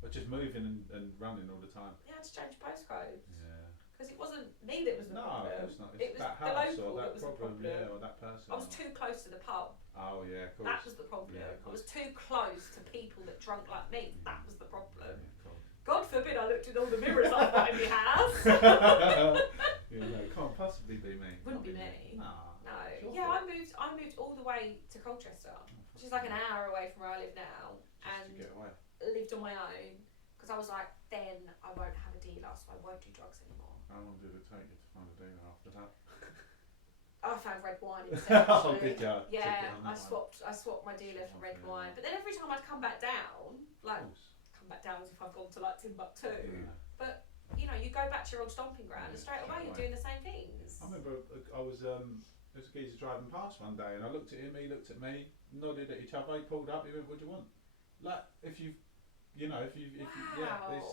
But just moving and running all the time. Yeah, I had to change postcodes. Yeah. Because it wasn't me that was the problem. No, it's not. It It's was that the house local or that that was the problem, problem. yeah, or that person. I was too close to the pub. Oh yeah, of course. That was the problem. Yeah, I was too close to people that drunk like me. That was the problem. Yeah, cool. God forbid I looked in all the mirrors I've got in my house. Yeah, no, can't possibly be me. Wouldn't be me. Nah. No. Sure. Yeah, I moved all the way to Colchester, which is like an hour away from where I live now, Just to get away. lived on my own because I was like, then I won't have a dealer, so I won't do drugs anymore. How long did it take you to find a dealer after that? I found red wine instead. Oh, Actually. did ya? Yeah, Took it on I that one. swapped my dealer for red Yeah. wine, but then every time I'd come back down, like Of course. come back down as if I've gone to like Timbuktu. Yeah. But you know, you go back to your old stomping ground, and Yeah, straight away straight you're away. doing the same things. I remember there was a geezer driving past one day, and I looked at him, he looked at me, nodded at each other, he pulled up, he went, "What do you want?" Like, if you yeah, there's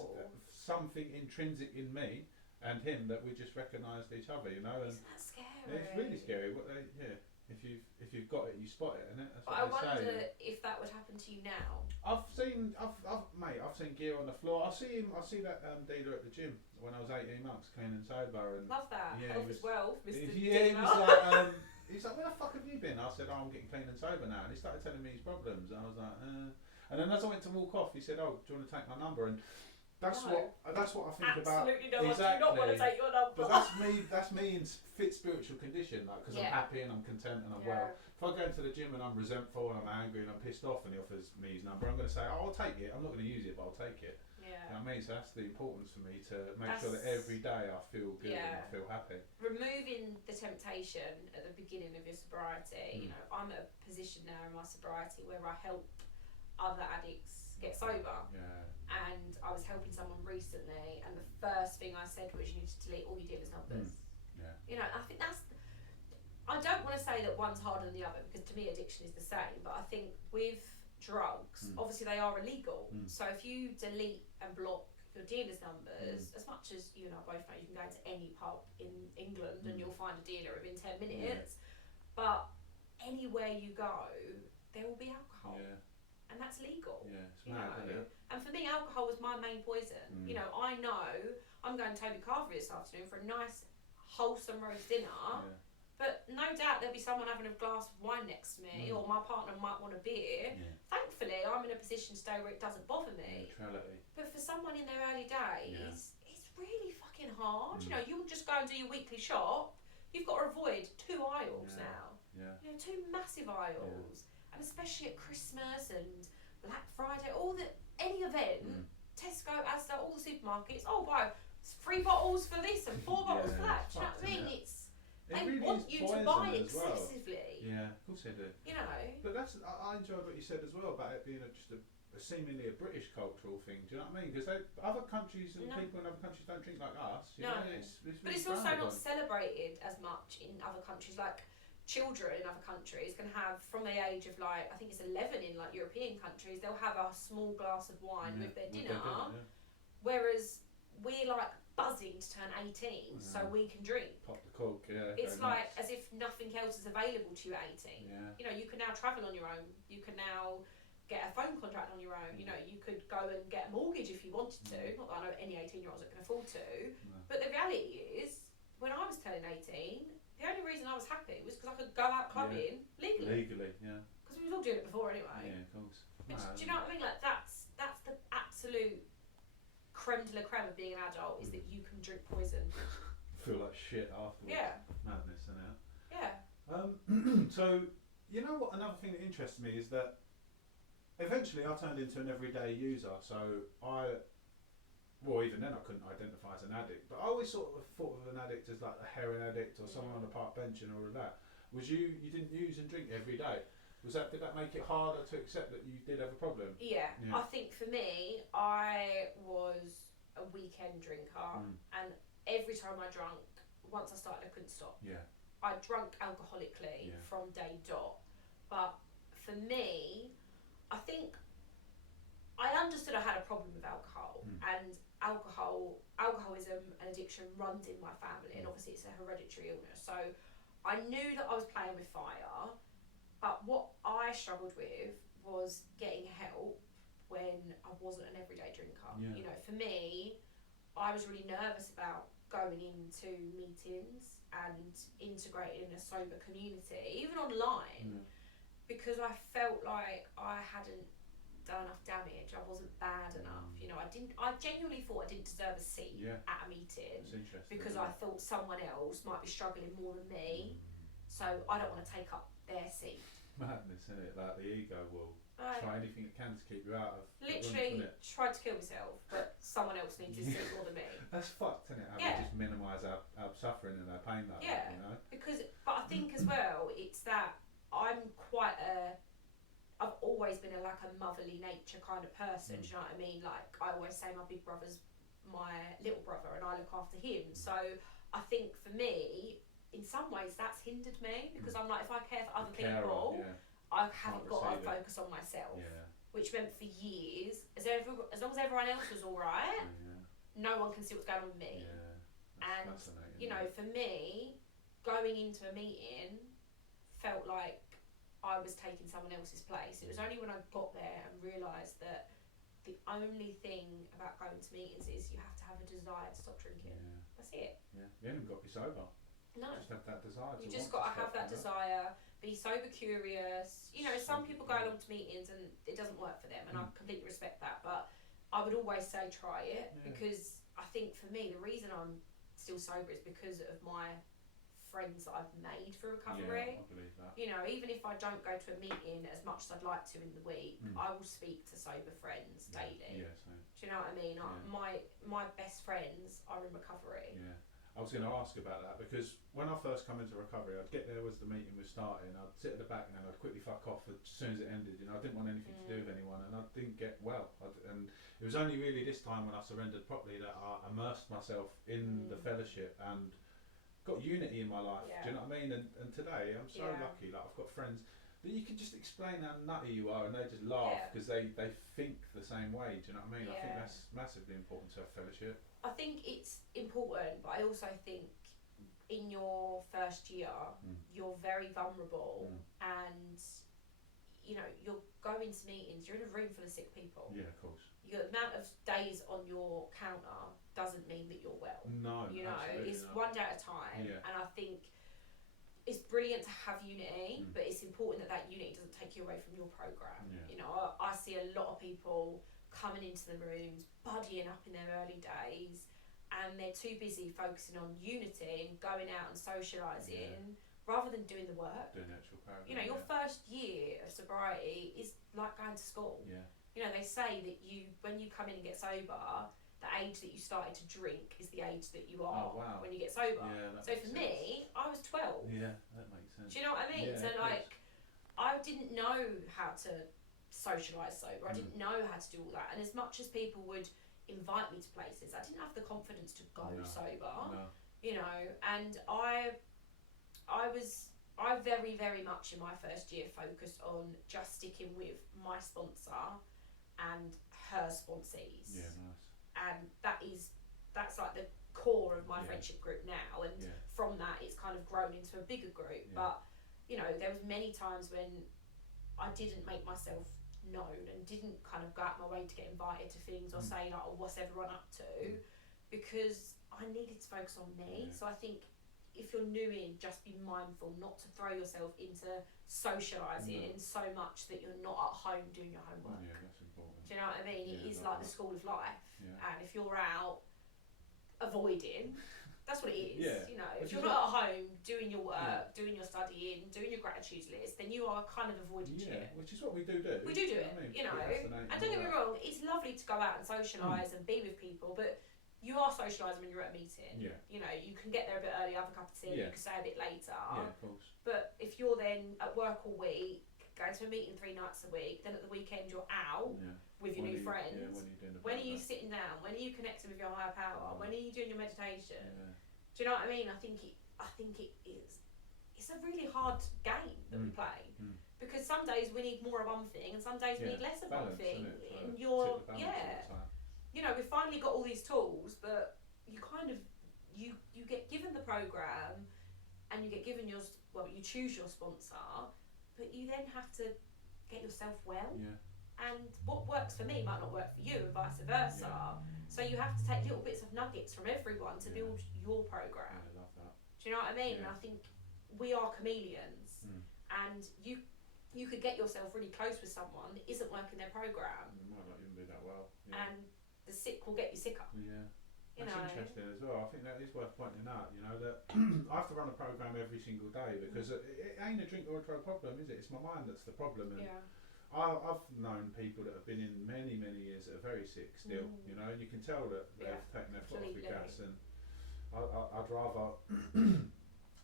something intrinsic in me and him that we just recognised each other, you know. And Isn't that scary? it's really scary. What they, if you've got it, you spot it, innit? That's But I what they wonder say. if that would happen to you now. I've seen gear on the floor. I see that dealer at the gym when I was 18 months, clean and sober, and Love that. Yeah, Health he is wealth, Mr. yeah, he Dealer. was like, he's like, "Where the fuck have you been?" I said, "Oh, I'm getting clean and sober now," and he started telling me his problems, and I was like, And then as I went to walk off, he said, "Oh, do you want to take my number?" And that's No. what I think about. Absolutely no, Exactly. I do not want to take your number. But that's me in fit spiritual condition, like, because I'm happy and I'm content and I'm well. If I go into the gym and I'm resentful and I'm angry and I'm pissed off and he offers me his number, I'm going to say, "Oh, I'll take it. I'm not going to use it, but I'll take it." Yeah. You know what I mean? So that's the importance for me to make sure that every day I feel good and I feel happy. Removing the temptation at the beginning of your sobriety, you know, I'm at a position now in my sobriety where I help other addicts get sober. Yeah. And I was helping someone recently, and the first thing I said was, "You need to delete all your dealers' numbers." Yeah. You know, I think that's. I don't want to say that one's harder than the other, because to me addiction is the same. But I think with drugs, obviously they are illegal. So if you delete and block your dealers' numbers, as much as you and I both know, you can go to any pub in England and you'll find a dealer within 10 minutes. But anywhere you go, there will be alcohol. Yeah. And that's legal. Yeah, it's you mad, know. isn't it? And for me, alcohol was my main poison. You know, I know I'm going to Toby Carvery this afternoon for a nice, wholesome roast dinner. Yeah. But no doubt there'll be someone having a glass of wine next to me, or my partner might want a beer. Yeah. Thankfully, I'm in a position today where it doesn't bother me. Neutrality. But for someone in their early days, it's really fucking hard. You know, you'll just go and do your weekly shop. You've got to avoid 2 aisles now. Yeah. You know, 2 massive aisles. And especially at Christmas and Black Friday, any event, Tesco, Asda, all the supermarkets, buy 3 bottles for this and 4 bottles for that. Do you know what I mean? They really want is you to buy poison as well. excessively. Yeah, of course they do. You know. But I enjoyed what you said as well about it being just a seemingly a British cultural thing. Do you know what I mean? Because other countries and people in other countries don't drink like us. You know? But it's also not celebrated as much in other countries. Like children in other countries can have, from the age of I think it's 11 in like European countries, they'll have a small glass of wine with their dinner. Whereas we're like buzzing to turn 18 so we can drink. Pop the cork, yeah. It's like as if nothing else is available to you at 18. Yeah. You know, you can now travel on your own. You can now get a phone contract on your own. You know, you could go and get a mortgage if you wanted to. Not that I know any 18-year-olds that can afford to. But the reality is, when I was turning 18, the only reason I was happy was because I could go out clubbing legally. Legally, yeah. Because we were all doing it before anyway. Yeah, of course. But do you know what I mean? Like that's the absolute creme de la creme of being an adult, is that you can drink poison. Feel like shit afterwards. Yeah. Madness, isn't it? Yeah. So, you know what? Another thing that interests me is that eventually I turned into an everyday user. So even then I couldn't identify as an addict, but I always sort of thought of an addict as like a heroin addict or someone on a park bench and all of that. Was you didn't use and drink every day? Did that make it harder to accept that you did have a problem? Yeah. I think for me, I was a weekend drinker, and every time I drank, once I started, I couldn't stop. Yeah. I drank alcoholically from day dot. But for me, I think I understood I had a problem with alcohol, and alcoholism and addiction runs in my family, and obviously it's a hereditary illness. So I knew that I was playing with fire, but what I struggled with was getting help when I wasn't an everyday drinker. Yeah. You know, for me, I was really nervous about going into meetings and integrating in a sober community, even online, because I felt like I hadn't done enough damage. I wasn't bad enough. You know, I genuinely thought I didn't deserve a seat at a meeting because I thought someone else might be struggling more than me, so I don't want to take up their seat. Madness, isn't it? Like the ego will try anything it can to keep you out of. Literally tried to kill myself, but someone else needs to seat more than me. That's fucked, isn't it? How we just minimise our suffering and our pain like that, you know? But I think as well, it's that I've always been a motherly nature kind of person, do you know what I mean? Like, I always say my big brother's my little brother and I look after him. So I think for me, in some ways that's hindered me, because I'm like, if I care for other people, I haven't got to focus on myself. Which meant for years, as long as everyone else was alright, no one can see what's going on with me. And, you know, for me, going into a meeting felt like I was taking someone else's place. It was only when I got there and realised that the only thing about going to meetings is you have to have a desire to stop drinking. That's it. You haven't got to be sober. No. Just have that desire. You just got to have that desire, be sober curious. You know, some people go along to meetings and it doesn't work for them, and I completely respect that, but I would always say try it, because I think for me, the reason I'm still sober is because of my friends that I've made for recovery. I believe that. You know, even if I don't go to a meeting as much as I'd like to in the week, I will speak to sober friends daily. Same. Do you know what I mean? My best friends are in recovery. I was going to ask about that, because when I first come into recovery, I'd get there as the meeting was starting, I'd sit at the back and then I'd quickly fuck off as soon as it ended. You know, I didn't want anything to do with anyone, and I didn't get well. And it was only really this time when I surrendered properly that I immersed myself in the fellowship and got unity in my life. Do you know what I mean? And today I'm so lucky. Like, I've got friends that you can just explain how nutty you are and they just laugh because they think the same way. Do you know what I mean? I think that's massively important to have fellowship. I think it's important, but I also think in your first year you're very vulnerable, and you know, you're going to meetings, you're in a room full of sick people. Yeah, of course. Your amount of days on your counter doesn't mean that you're well. No, you know, it's not. one day at a time. And I think it's brilliant to have unity, but it's important that unity doesn't take you away from your program. You know, I see a lot of people coming into the rooms, buddying up in their early days, and they're too busy focusing on unity and going out and socialising rather than doing the work. Doing the actual program. You know, your first year of sobriety is like going to school. You know, they say that when you come in and get sober, the age that you started to drink is the age that you are when you get sober. So for me, I was 12. Yeah, that makes sense. Do you know what I mean? So like, I didn't know how to socialise sober. I didn't know how to do all that. And as much as people would invite me to places, I didn't have the confidence to go sober. You know, and I very, very much in my first year focused on just sticking with my sponsor and her sponsees. Yeah, nice. And that's like the core of my friendship group now, and from that it's kind of grown into a bigger group. But you know, there was many times when I didn't make myself known and didn't kind of go out my way to get invited to things or say like, oh, what's everyone up to, because I needed to focus on me. So I think if you're new in, just be mindful not to throw yourself into socialising so much that you're not at home doing your homework. That's important. Do you know what I mean? It is like the school of life. And if you're out avoiding, that's what it is. You know, if you're not at home doing your work, doing your studying, doing your gratitude list, then you are kind of avoiding shit. Which is what we do. We do it, you know. And don't get me wrong, it's lovely to go out and socialise and be with people, but you are socialising when you're at a meeting. You know, you can get there a bit early, have a cup of tea, you can stay a bit later. Of course. But if you're then at work all week, going to a meeting 3 nights a week, then at the weekend you're out with your new friends. When are you sitting down? When are you connecting with your higher power? When are you doing your meditation? Do you know what I mean? I think it is. It's a really hard game that we play because some days we need more of one thing and some days we need less of one thing. And you're you know, we've finally got all these tools, but you kind of you get given the program and you get given you choose your sponsor, but you then have to get yourself well. And what works for me might not work for you and vice versa. So you have to take little bits of nuggets from everyone to build your program. I love that. Do you know what I mean? And I think we are chameleons, and you could get yourself really close with someone that isn't working their program. It might not even be that well. And the sick will get you sicker. That's interesting as well. I think that is worth pointing out, you know, that I have to run a program every single day because it ain't a drink or a drug problem, is it? It's my mind that's the problem. And I've known people that have been in many years that are very sick still, you know, and you can tell that they've taken their foot off the gas. And I'd rather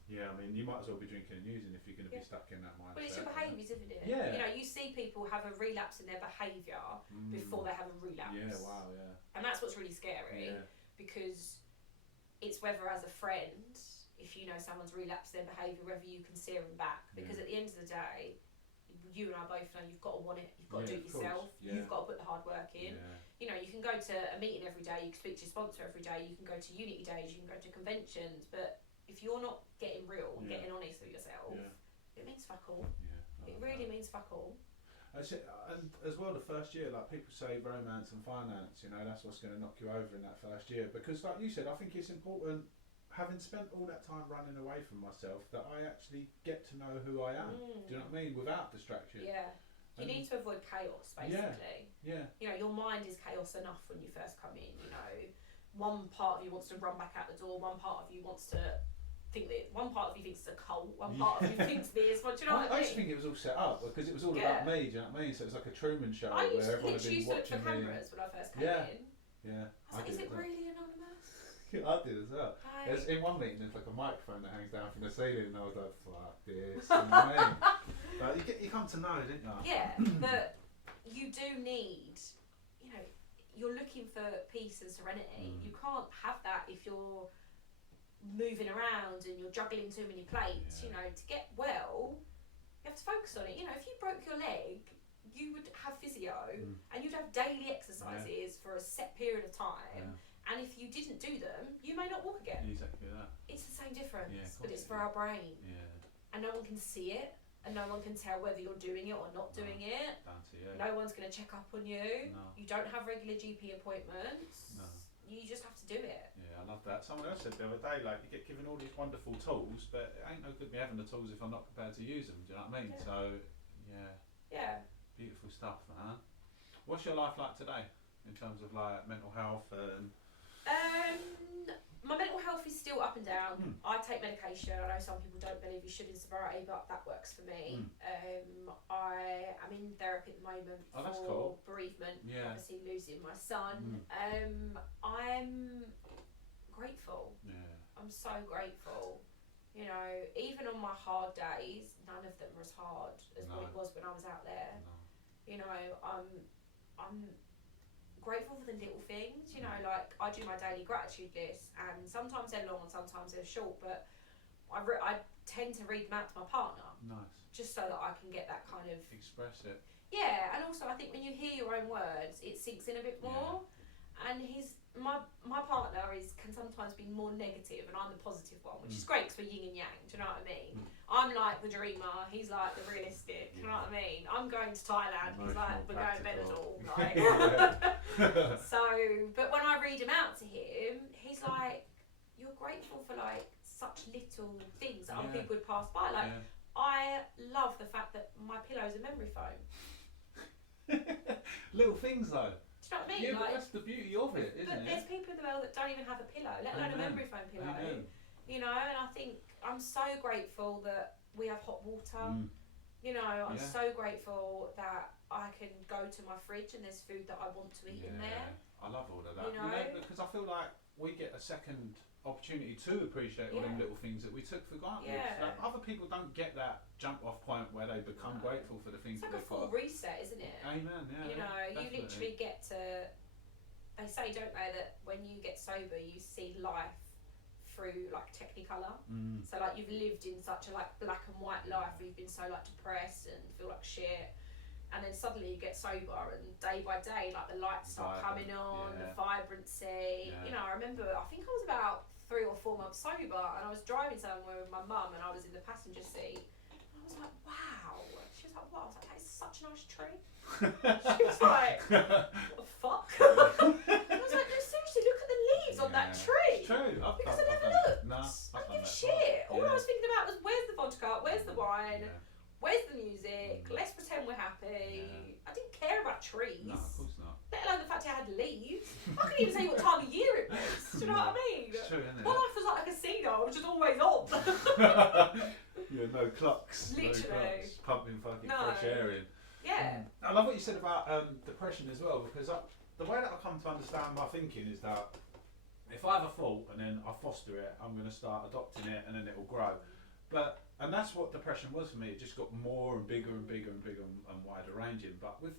I mean, you might as well be drinking and using if you're going to be stuck in that mindset. Well, it's your behaviours, isn't it? Yeah. You know, you see people have a relapse in their behaviour before they have a relapse. Yeah, wow, And that's what's really scary because it's whether as a friend, if you know someone's relapsed their behaviour, whether you can steer them back. Because at the end of the day, you and I both know you've got to want it, you've got to do it yourself, you've got to put the hard work in. You know, you can go to a meeting every day, you can speak to your sponsor every day, you can go to unity days, you can go to conventions, but if you're not getting real and getting honest with yourself, it means fuck all. It really means fuck all. And as well, the first year, like people say romance and finance, you know, that's what's going to knock you over in that first year. Because like you said, I think it's important, having spent all that time running away from myself, that I actually get to know who I am. Do you know what I mean? Without distraction. You need to avoid chaos, basically. You know, your mind is chaos enough when you first come in, you know. One part of you wants to run back out the door, one part of you wants to think that, one part of you thinks it's a cult, one part of you thinks this, but do you know what I mean? I used to think it was all set up because it was all about me, do you know what I mean? So it was like a Truman Show where everyone had been watching me. I used to look for cameras when I first came in. I was like, is it really anonymous? I did as well. In one meeting, there's like a microphone that hangs down from the ceiling, and I was like, fuck this. You know what I mean? But you come to know, didn't you? Yeah, but you do need, you know, you're looking for peace and serenity. You can't have that if you're moving around and you're juggling too many plates. You know, to get well, you have to focus on it. You know, if you broke your leg, you would have physio and you'd have daily exercises for a set period of time. And if you didn't do them, you may not walk again. Exactly that. It's the same difference, but it's for our brain. And no one can see it, and no one can tell whether you're doing it or not doing it. No one's going to check up on you. You don't have regular GP appointments. You just have to do it. I love that. Someone else said the other day, like, you get given all these wonderful tools, but it ain't no good me having the tools if I'm not prepared to use them. Do you know what I mean? So, beautiful stuff, man. What's your life like today in terms of like mental health and? My mental health is still up and down. I take medication. I know some people don't believe you should in sobriety, but that works for me. I am in therapy at the moment for bereavement, obviously losing my son. I'm grateful. I'm so grateful. You know, even on my hard days, none of them were as hard as what it was when I was out there. You know, I'm grateful for the little things, you know, like I do my daily gratitude list, and sometimes they're long and sometimes they're short, but I tend to read them out to my partner. Just so that I can get that kind of... Express it. Yeah, and also I think when you hear your own words, it sinks in a bit more. And my partner can sometimes be more negative, and I'm the positive one, which is great because we're yin and yang, do you know what I mean? I'm like the dreamer, he's like the realistic, do you know what I mean? I'm going to Thailand, he's like, we're going to Benidorm, like. So, but when I read him out to him, he's like, you're grateful for like such little things that other people would pass by. Like, I love the fact that my pillow's a memory foam. Little things though. Do you know what I mean? Yeah, like, but that's the beauty of it, isn't it? There's people in the world that don't even have a pillow, let alone a memory foam pillow. You know, and I think I'm so grateful that we have hot water. You know, I'm so grateful that I can go to my fridge and there's food that I want to eat in there. I love all of that. You know? Because I feel like we get a second opportunity to appreciate all them little things that we took for granted. Yeah. Like, other people don't get that jump off point where they become grateful for the things it's that like they've a full got. reset, isn't it? Amen, yeah. You know, definitely. you literally get to, they say, don't they, that when you get sober you see life through like technicolor. So like you've lived in such a like black and white life where you've been so like depressed and feel like shit, and then suddenly you get sober and day by day like the lights start coming on, the vibrancy. You know, I remember I think I was about 3 or 4 months sober and I was driving somewhere with my mum and I was in the passenger seat and I was like, wow. She was like, what? I was like, that is such a nice tree. She was like, what the fuck? I was like, no, seriously, look at the leaves on that tree. It's true. Because I never looked. No, I don't give a shit. All I was thinking about was where's the vodka, where's the wine, where's the music, let's pretend we're happy. I didn't care about trees. No, of course not. Let alone the fact it had leaves. I couldn't even tell you what time of year it was. Do you know what I mean? It's true, isn't it? My life was like a casino, which was always on. No clocks. Literally. No clocks. Pumping fucking fresh air in. Yeah. I love what you said about depression as well, because the way that I come to understand my thinking is that if I have a thought and then I foster it, I'm going to start adopting it and then it will grow. And that's what depression was for me. It just got more and bigger and bigger and bigger and wider ranging. But with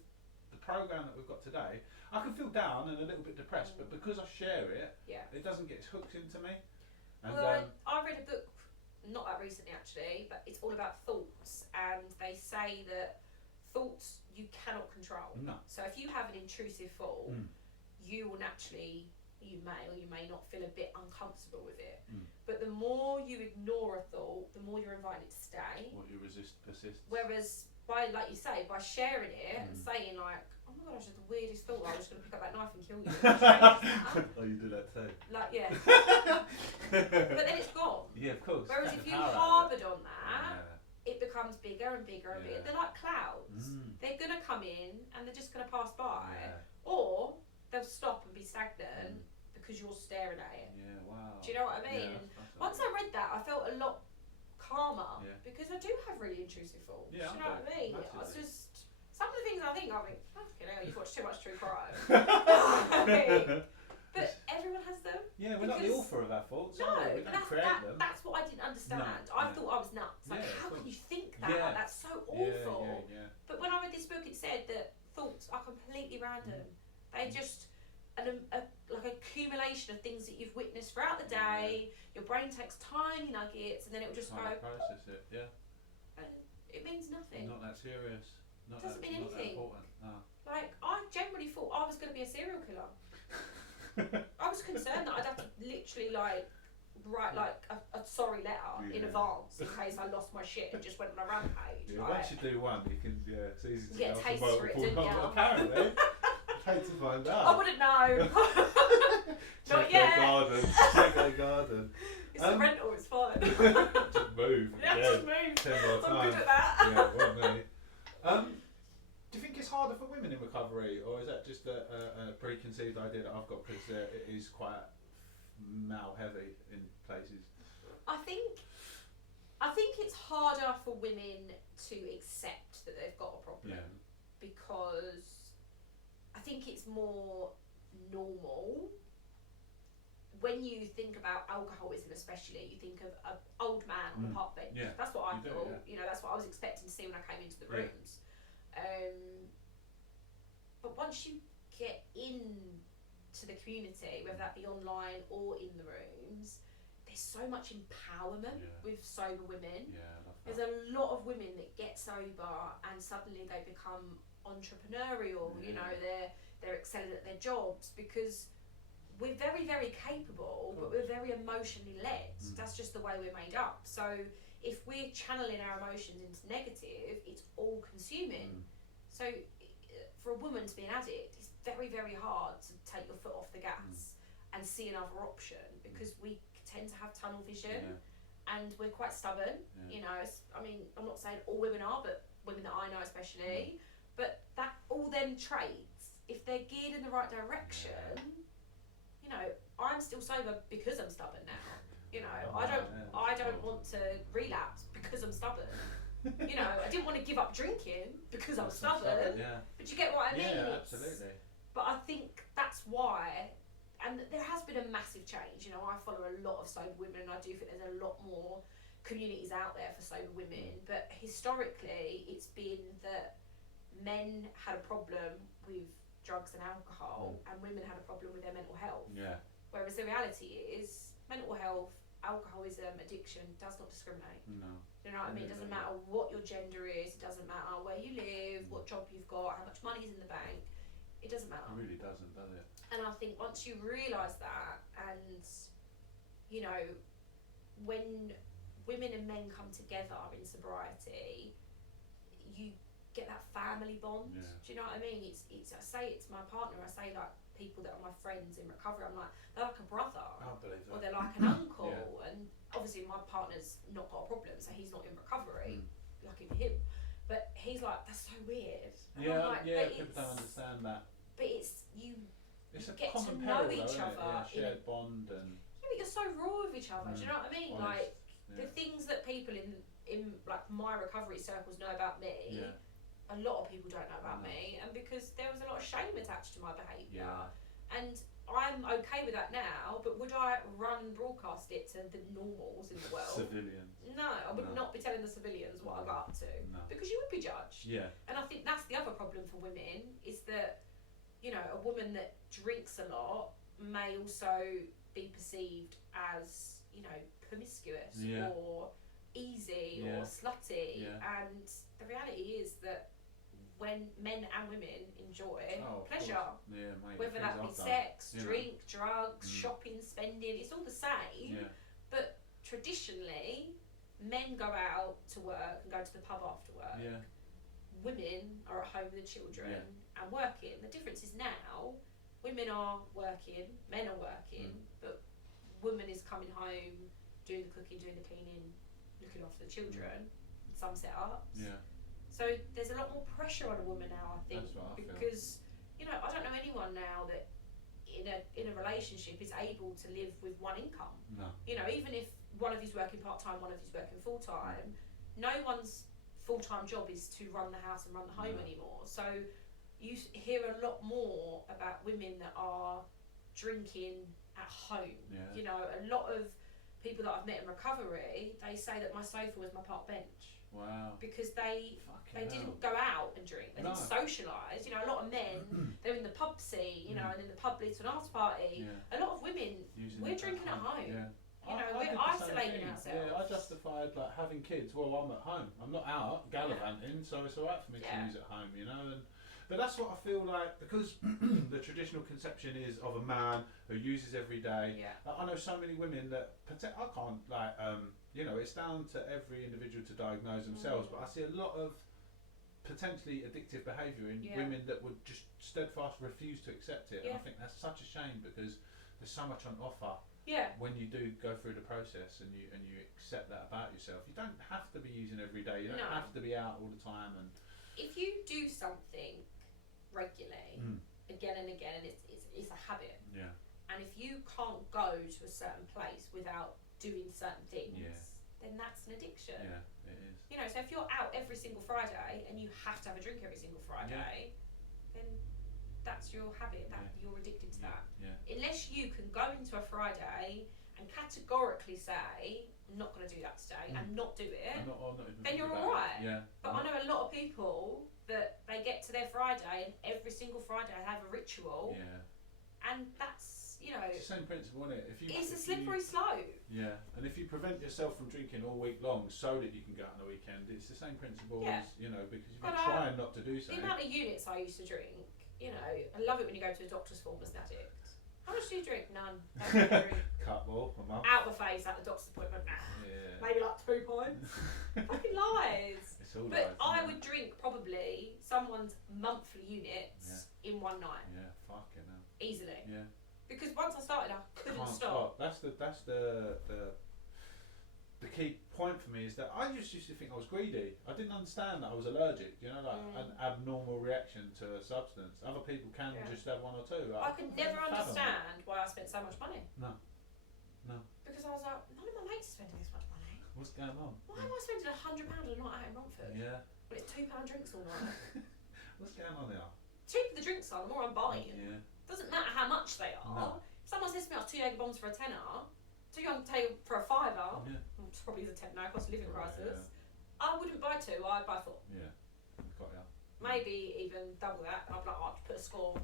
the program that we've got today, I can feel down and a little bit depressed, but because I share it, it doesn't get hooked into me. And, well, I read a book, not that recently actually, but it's all about thoughts, and they say that thoughts you cannot control. No. So if you have an intrusive thought, you will naturally, you may or you may not feel a bit uncomfortable with it. But the more you ignore a thought, the more you're invited to stay. What you resist persists. Whereas by, like you say, by sharing it and saying like, oh my god, I just had the weirdest thought, I was just going to pick up that knife and kill you. Oh, you do that too? Like, yeah. But then it's gone. Yeah, of course. Whereas if you harboured on that, it becomes bigger and bigger and bigger. They're like clouds. They're going to come in and they're just going to pass by. Or they'll stop and be stagnant because you're staring at it. Yeah, wow. Do you know what I mean? Once I read that, I felt a lot calmer because I do have really intrusive thoughts. Yeah, do you know what I mean? I was just, some of the things I think, fucking hell, you've watched too much true crime. But everyone has them. Yeah, we're not the author of our thoughts. No, we don't create them. That's what I didn't understand. I thought I was nuts. Like, how can you think that? Like, that's so awful. But when I read this book, it said that thoughts are completely random. They just like accumulation of things that you've witnessed throughout the day. Your brain takes tiny nuggets, and then it will just go. Process it. Yeah. And it means nothing. Not that serious. Doesn't mean anything. Not that important. No. Like, I generally thought I was going to be a serial killer. I was concerned that I'd have to literally like write like a sorry letter in advance in case I lost my shit and just went on a rampage. Yeah, like, once you do one, you can. Yeah, it's easy to get a taste for it, didn't you? Apparently, I'd hate to find out. I wouldn't know. Not Check yet. their garden. Check their garden. It's a rental. It's fine. Just move. Yeah, just move. 10 more I'm times. good at that. Yeah, well, me. Do you think it's harder for women in recovery, or is that just a preconceived idea that I've got because it is quite male heavy in places? I think it's harder for women to accept that they've got a problem because I think it's more normal. When you think about alcoholism especially, you think of an old man on the park bench. Yeah. That's what I thought. Do, You know, that's what I was expecting to see when I came into the rooms. But once you get into the community, whether that be online or in the rooms, there's so much empowerment with sober women. Yeah, I love that. There's a lot of women that get sober and suddenly they become entrepreneurial. You know, they're excelling at their jobs because we're very, very capable, but we're very emotionally led. That's just the way we're made up. So if we're channeling our emotions into negative, it's all consuming. So for a woman to be an addict, it's very, very hard to take your foot off the gas and see another option because we tend to have tunnel vision and we're quite stubborn. You know, I mean, I'm not saying all women are, but women that I know especially. But that all them traits, if they're geared in the right direction, you know, I'm still sober because I'm stubborn now. You know, I don't want to relapse because I'm stubborn. You know, I didn't want to give up drinking because I was stubborn. Yeah. But you get what I mean? Yeah, absolutely. But I think that's why, and there has been a massive change. You know, I follow a lot of sober women, and I do think there's a lot more communities out there for sober women. But historically, it's been that men had a problem with drugs and alcohol, and women had a problem with their mental health. Yeah. Whereas the reality is, mental health, alcoholism, addiction does not discriminate. No. You know what I mean? It doesn't matter what your gender is, it doesn't matter where you live, what job you've got, how much money is in the bank. It doesn't matter. It really doesn't, does it? And I think once you realise that, and you know, when women and men come together in sobriety, you get that family bond. Yeah. Do you know what I mean? It's I say it to my partner, I say like people that are my friends in recovery, I'm like, they're like a brother. I believe that. Or they're like an uncle. Yeah. And obviously my partner's not got a problem, so he's not in recovery. Lucky for him. But he's like, that's so weird. And Yeah, I'm like, people don't understand that. But it's It's you a get common to know peril, each though, other. isn't it? Yeah, shared bond and. Yeah, but you're so raw with each other. Do you know what I mean? Honest, Like yeah. the things that people in like my recovery circles know about me, Yeah. a lot of people don't know about me, and because there was a lot of shame attached to my behaviour, and I'm okay with that now. But would I run and broadcast it to the normals in the world? Civilians. No, I would not be telling the civilians what I got up to, because you would be judged. Yeah. And I think that's the other problem for women, is that, you know, a woman that drinks a lot may also be perceived as, you know, promiscuous or easy or slutty. And the reality is that when men and women enjoy pleasure, whether that be sex, drink, drugs, shopping, spending, it's all the same. But traditionally, men go out to work and go to the pub after work. Women are at home with the children and working. The difference is now, women are working, men are working, but woman is coming home, doing the cooking, doing the cleaning, looking after the children, some setups. So there's a lot more pressure on a woman now, I think, because you know, I don't know anyone now that in a relationship is able to live with one income. No. You know, even if one of you's working part time, one of you's working full time, no one's full time job is to run the house and run the home anymore. So you hear a lot more about women that are drinking at home. You know, a lot of people that I've met in recovery, they say that my sofa was my park bench. Wow. Because they didn't go out and drink, they didn't socialise. You know, a lot of men, they're in the pub scene, you know, and then the pub leads to an after party. A lot of women, we're drinking at home. You know, we're isolating ourselves. Yeah, I justified like having kids. Well, I'm at home. I'm not out gallivanting, so it's alright for me to use at home, you know. But that's what I feel like, because the traditional conception is of a man who uses every day. Like, I know so many women that I can't like. You know, it's down to every individual to diagnose themselves, but I see a lot of potentially addictive behaviour in women that would just steadfast refuse to accept it. And I think that's such a shame, because there's so much on offer when you do go through the process and you accept that about yourself. You don't have to be using every day, you don't have to be out all the time. And if you do something regularly, again and again, it's a habit. And if you can't go to a certain place without doing certain things, then that's an addiction. Yeah, it is. You know, so if you're out every single Friday and you have to have a drink every single Friday, then that's your habit, that you're addicted to that. Unless you can go into a Friday and categorically say, I'm not going to do that today and not do it, then you're alright. But I know a lot of people that they get to their Friday and every single Friday have a ritual, and that's, you know, it's the same principle, isn't it? It's a slippery slope. Yeah, and if you prevent yourself from drinking all week long so that you can go out on the weekend, it's the same principle as, you know, because if you're trying not to do so. The amount of units I used to drink, you know, I love it when you go to a doctor's form as an addict. How much do you drink? None. Couple, my mum. Out the face at the doctor's appointment, maybe like 2 pints. Fucking lies. It's all but lies, I would drink probably someone's monthly units in one night. Yeah, fucking hell. Easily. Yeah. Because once I started, I couldn't stop. That's the key point for me, is that I just used to think I was greedy. I didn't understand that I was allergic. You know, like an abnormal reaction to a substance. Other people can just have one or two. I could never understand why I spent so much money. No. Because I was like, none of my mates are spending this much money. What's going on? Why am I spending £100 a night out in Romford? Yeah. When it's £2 drinks all night. What's going on there? Cheaper the drinks are, the more I'm buying. Yeah. Doesn't matter how much they are. No. If someone says to me, 2 Jaeger bombs for a tenner, 2 Young Tail for a fiver, Yeah. which probably is a tenner now, cost of living Right, crisis, I wouldn't buy 2, I'd buy 4. Yeah. Got ya. Maybe even double that, and I'd be like, I'll just put a score.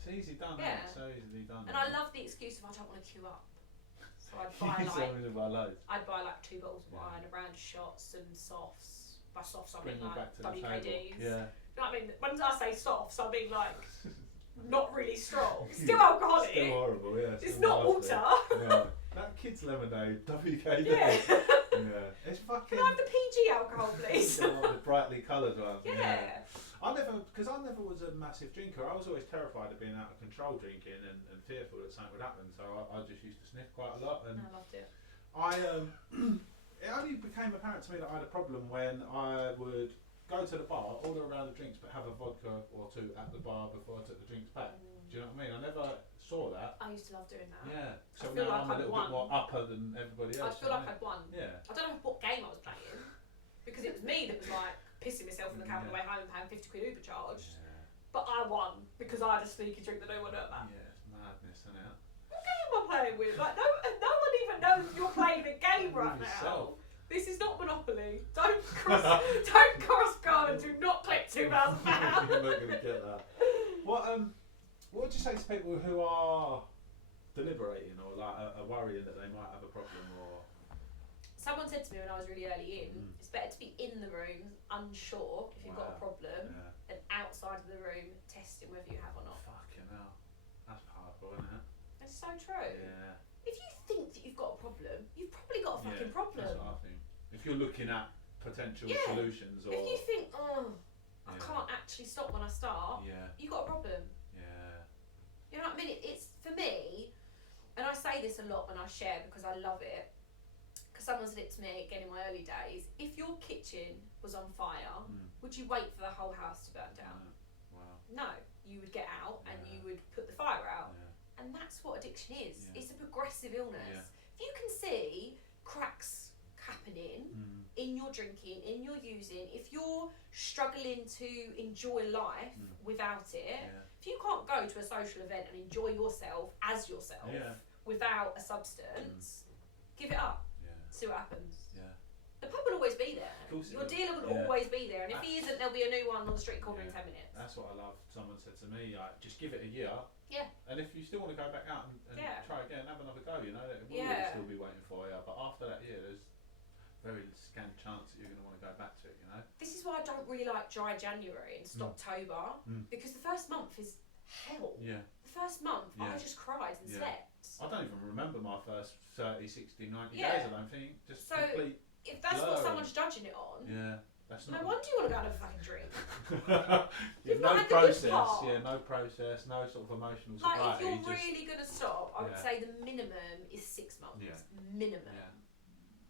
It's easy done. Yeah. It's so easily done. And I love the excuse of I don't want to queue up. So I'd buy like, I'd buy like 2 bottles of wine, a round of shots, some softs. By softs I mean like WKDs. Yeah. You know what I mean? When I say softs, I mean like not really strong. Still alcoholic. Still horrible, yeah. It's not water. Yeah. That kid's lemonade, WKD. Yeah. Yeah. It's fucking. Can I have the PG alcohol, please? The brightly coloured one. Yeah. I never was a massive drinker. I was always terrified of being out of control drinking and fearful that something would happen. So I just used to sniff quite a lot. And I loved it. It only became apparent to me that I had a problem when I would go to the bar, order a round of drinks, but have a vodka or 2 at the bar before I took the drinks back. Do you know what I mean? I never saw that. I used to love doing that. Yeah. So feel now like I'm a I'd little won. bit more upper than everybody I else. feel like I'd won. Yeah. I don't know what game I was playing, because it was me that was like pissing myself in the cab on the way home and paying £50 Uber charge. Yeah. But I won because I had a sneaky drink that no one knew about. Yeah, it's madness, isn't it? What game am I playing with? Like no one even knows you're playing a game right With now. yourself. This is not Monopoly. Don't cross go and do not click £2 a pound. You're not going to get that. What would you say to people who are deliberating or like are worrying that they might have a problem or? Someone said to me when I was really early in, it's better to be in the room unsure if you've got a problem than outside of the room testing whether you have or not. Fucking hell. That's powerful, isn't it? It's so true. Yeah. If you think that you've got a problem, you've probably got a fucking problem. That's what I think. If you're looking at potential solutions or... If you think, I can't actually stop when I start, you've got a problem. Yeah. You know what I mean? It's for me, and I say this a lot when I share because I love it, because someone said it to me again in my early days, if your kitchen was on fire, would you wait for the whole house to burn down? Wow. No, you would get out and you would put the fire out. And that's what addiction is. It's a progressive illness. If you can see cracks happening in your drinking, in your using, if you're struggling to enjoy life without it, if you can't go to a social event and enjoy yourself as yourself without a substance, give it up. See what happens. The pub will always be there. Your dealer will always be there, and if he isn't, there'll be a new one on the street corner in 10 minutes. That's what I love. Someone said to me, like, just give it a year. Yeah. And if you still want to go back out and try again, have another go, you know, it will still be waiting for you. But after that year, there's very scant chance that you're going to want to go back to it, you know. This is why I don't really like dry January and Stoptober, because the first month is hell. Yeah. The first month, I just cried and slept. I don't even remember my first 30, 60, 90 days, I don't think. Just complete if that's what someone's judging it on, that's no not... wonder you want to go and have a fucking drink. No process, no process, no sort of emotional sobriety. Like, if you're really going to stop, I would say the minimum is 6 months. Minimum.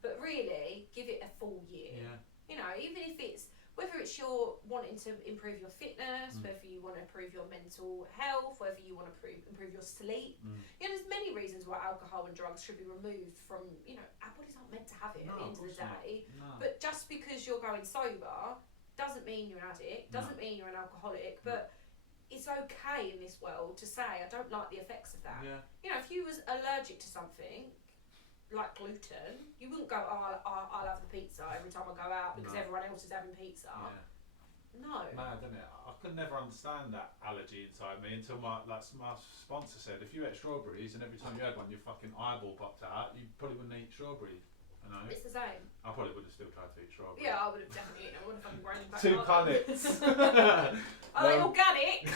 But really, give it a full year. You know, even if it's, whether it's you're wanting to improve your fitness, whether you want to improve your mental health, whether you want to improve your sleep. You know, there's many reasons why alcohol and drugs should be removed from, you know, our bodies aren't meant to have it at the end of the day. But just because you're going sober doesn't mean you're an addict, doesn't mean you're an alcoholic, but it's okay in this world to say, I don't like the effects of that. You know, if you was allergic to something, like gluten, you wouldn't go, I'll have the pizza every time I go out because everyone else is having pizza. No. Mad, isn't it? I could never understand that allergy inside me until my sponsor said, if you ate strawberries and every time you had one your fucking eyeball popped out, you probably wouldn't eat strawberries. You know? It's the same. I probably would have still tried to eat strawberries. Yeah, I would have definitely eaten. I would have fucking grown back. 2 punnets. Are they organic?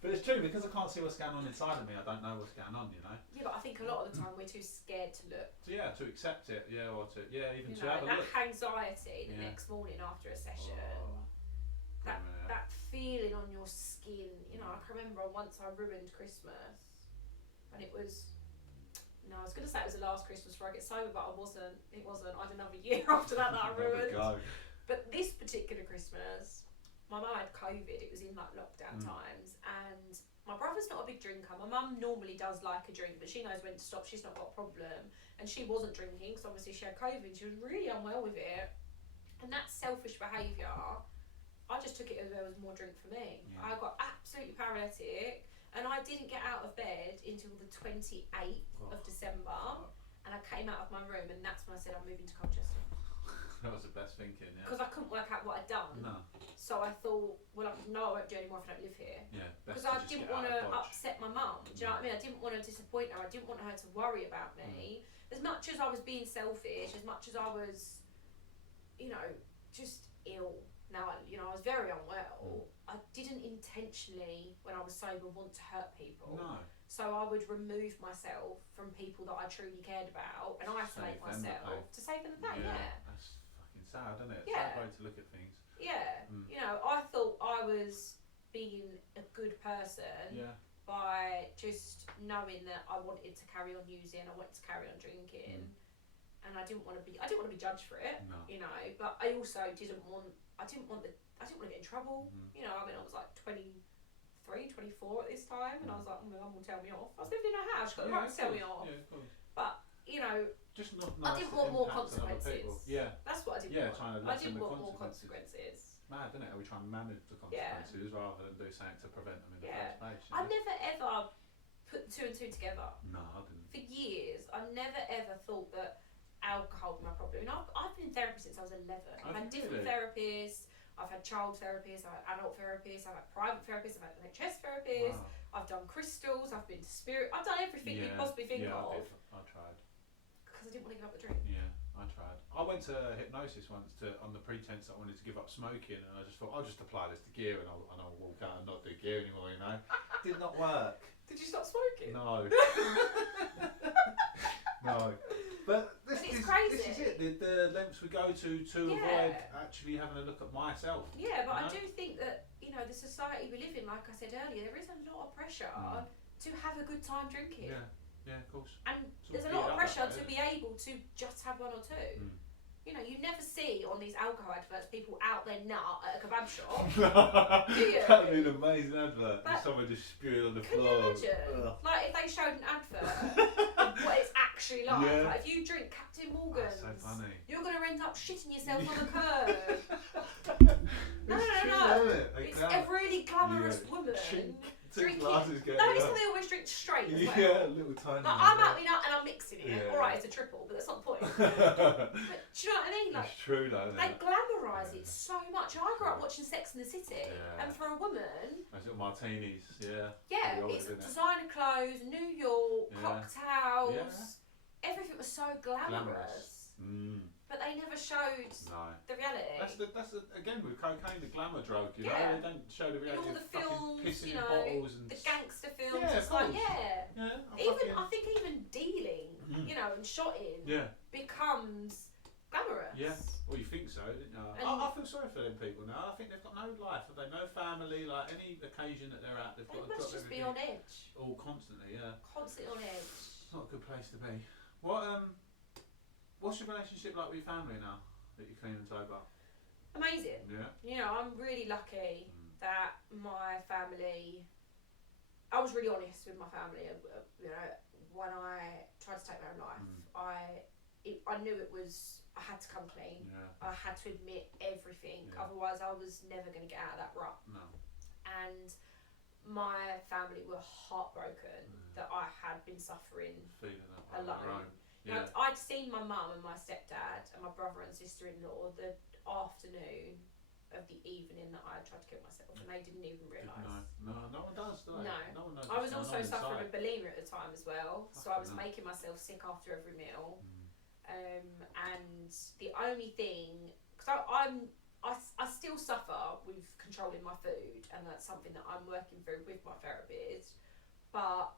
But it's true, because I can't see what's going on inside of me, I don't know what's going on, you know? Yeah, but I think a lot of the time we're too scared to look. So to accept it, or to, even you to know, have a that look. anxiety the next morning after a session, that feeling on your skin, you know, I can remember once I ruined Christmas, and it was, I was going to say it was the last Christmas before I get sober, but it wasn't, I had another year after that I ruined. But this particular Christmas, my mum had COVID, it was in like lockdown times, and my brother's not a big big drinker. My mum normally does like a drink, but she knows when to stop. She's not got a problem. And she wasn't drinking because obviously she had COVID. She was really unwell with it. And that selfish behaviour, I just took it as there was more drink for me. Yeah. I got absolutely paralytic, and I didn't get out of bed until the 28th of December. And I came out of my room, and that's when I said I'm moving to Colchester. That was the best thinking, yeah. Because I couldn't work out what I'd done. No. So I thought, well, I won't do any more if I don't live here. Yeah. Because I didn't want to upset my mum. Do you know what I mean? I didn't want to disappoint her. I didn't want her to worry about me. As much as I was being selfish, as much as I was, just ill. Now, I was very unwell. I didn't intentionally, when I was sober, want to hurt people. No. So I would remove myself from people that I truly cared about and isolate myself to save them the pain. Yeah. That's fucking sad, isn't it? Yeah. Sad way to look at things. Yeah. I thought I was being a good person by just knowing that I wanted to carry on using, I wanted to carry on drinking, and I didn't want to be judged for it. No. But I also didn't want to get in trouble. I was like 23, 24 at this time, and I was like, my mum will tell me off. I was living in a house, she's got the right to tell me off. Yeah, of course. But, just not nice. I didn't want more consequences. Yeah. That's what I didn't want. I didn't want more consequences. Mad, isn't it? Are we trying to manage the consequences rather than do something to prevent them in the first place? I never ever put two and two together. No, I didn't. For years, I never ever thought that alcohol was my problem. I've been in therapy since I was 11. I've had different therapists. I've had child therapists, I've had adult therapists, I've had private therapists, I've had NHS therapists, I've done crystals, I've been to spirit, I've done everything you possibly think of. I tried. Because I didn't want to give up the drink. Yeah, I tried. I went to hypnosis once on the pretense that I wanted to give up smoking, and I just thought, I'll just apply this to gear and I'll walk out and not do gear anymore, Did not work. Did you stop smoking? No. No. But this is crazy. This is it, the lengths we go to avoid actually having a look at myself. Yeah, but I do think that, the society we live in, like I said earlier, there is a lot of pressure to have a good time drinking. Yeah, of course. And there's a lot of pressure to be able to just have one or two. You never see on these alcohol adverts people out their nut at a kebab shop. Do you? That would be an amazing advert. Someone just spewing on the floor. Can you imagine? Like if they showed an advert of what it's actually like. Yeah. Like if you drink Captain Morgan's, that's so funny. You're going to end up shitting yourself on the curb. No. It's a really glamorous woman. Drinking. It's they always drink straight as well. Yeah, a little tiny. Like, I'm out me nut and I'm mixing it. Yeah. Alright, it's a triple, but that's not the point. But do you know what I mean? Like, it's true though, isn't they glamorise it so much. I grew up watching Sex and the City, and for a woman, those little martinis, it's designer clothes, New York, cocktails, everything was so glamorous. But they never showed the reality. That's again with cocaine, the glamour drug. You know, they don't show the reality. In all the films, pissing in bottles and the gangster films. It's like I think even dealing, and shotting becomes glamorous. Yeah, well you think so, didn't you? I feel sorry for them people now. I think they've got no life, have they? No family. Like any occasion that they're at, they've got to drop everything. Be on edge. All constantly, Constantly on edge. It's not a good place to be. What's your relationship like with your family now that you're clean and sober? Amazing. Yeah. I'm really lucky that my family. I was really honest with my family. When I tried to take my own life, I knew it was. I had to come clean. Yeah. I had to admit everything. Yeah. Otherwise, I was never going to get out of that rut. No. And my family were heartbroken that I had been suffering alone. Yeah. I'd seen my mum and my stepdad and my brother and sister-in-law the afternoon of the evening that I tried to kill myself, and they didn't even realise. No one does, do they? No one knows. I was also suffering with bulimia at the time as well, so I was making myself sick after every meal. And the only thing, because I still suffer with controlling my food, and that's something that I'm working through with my therapist, but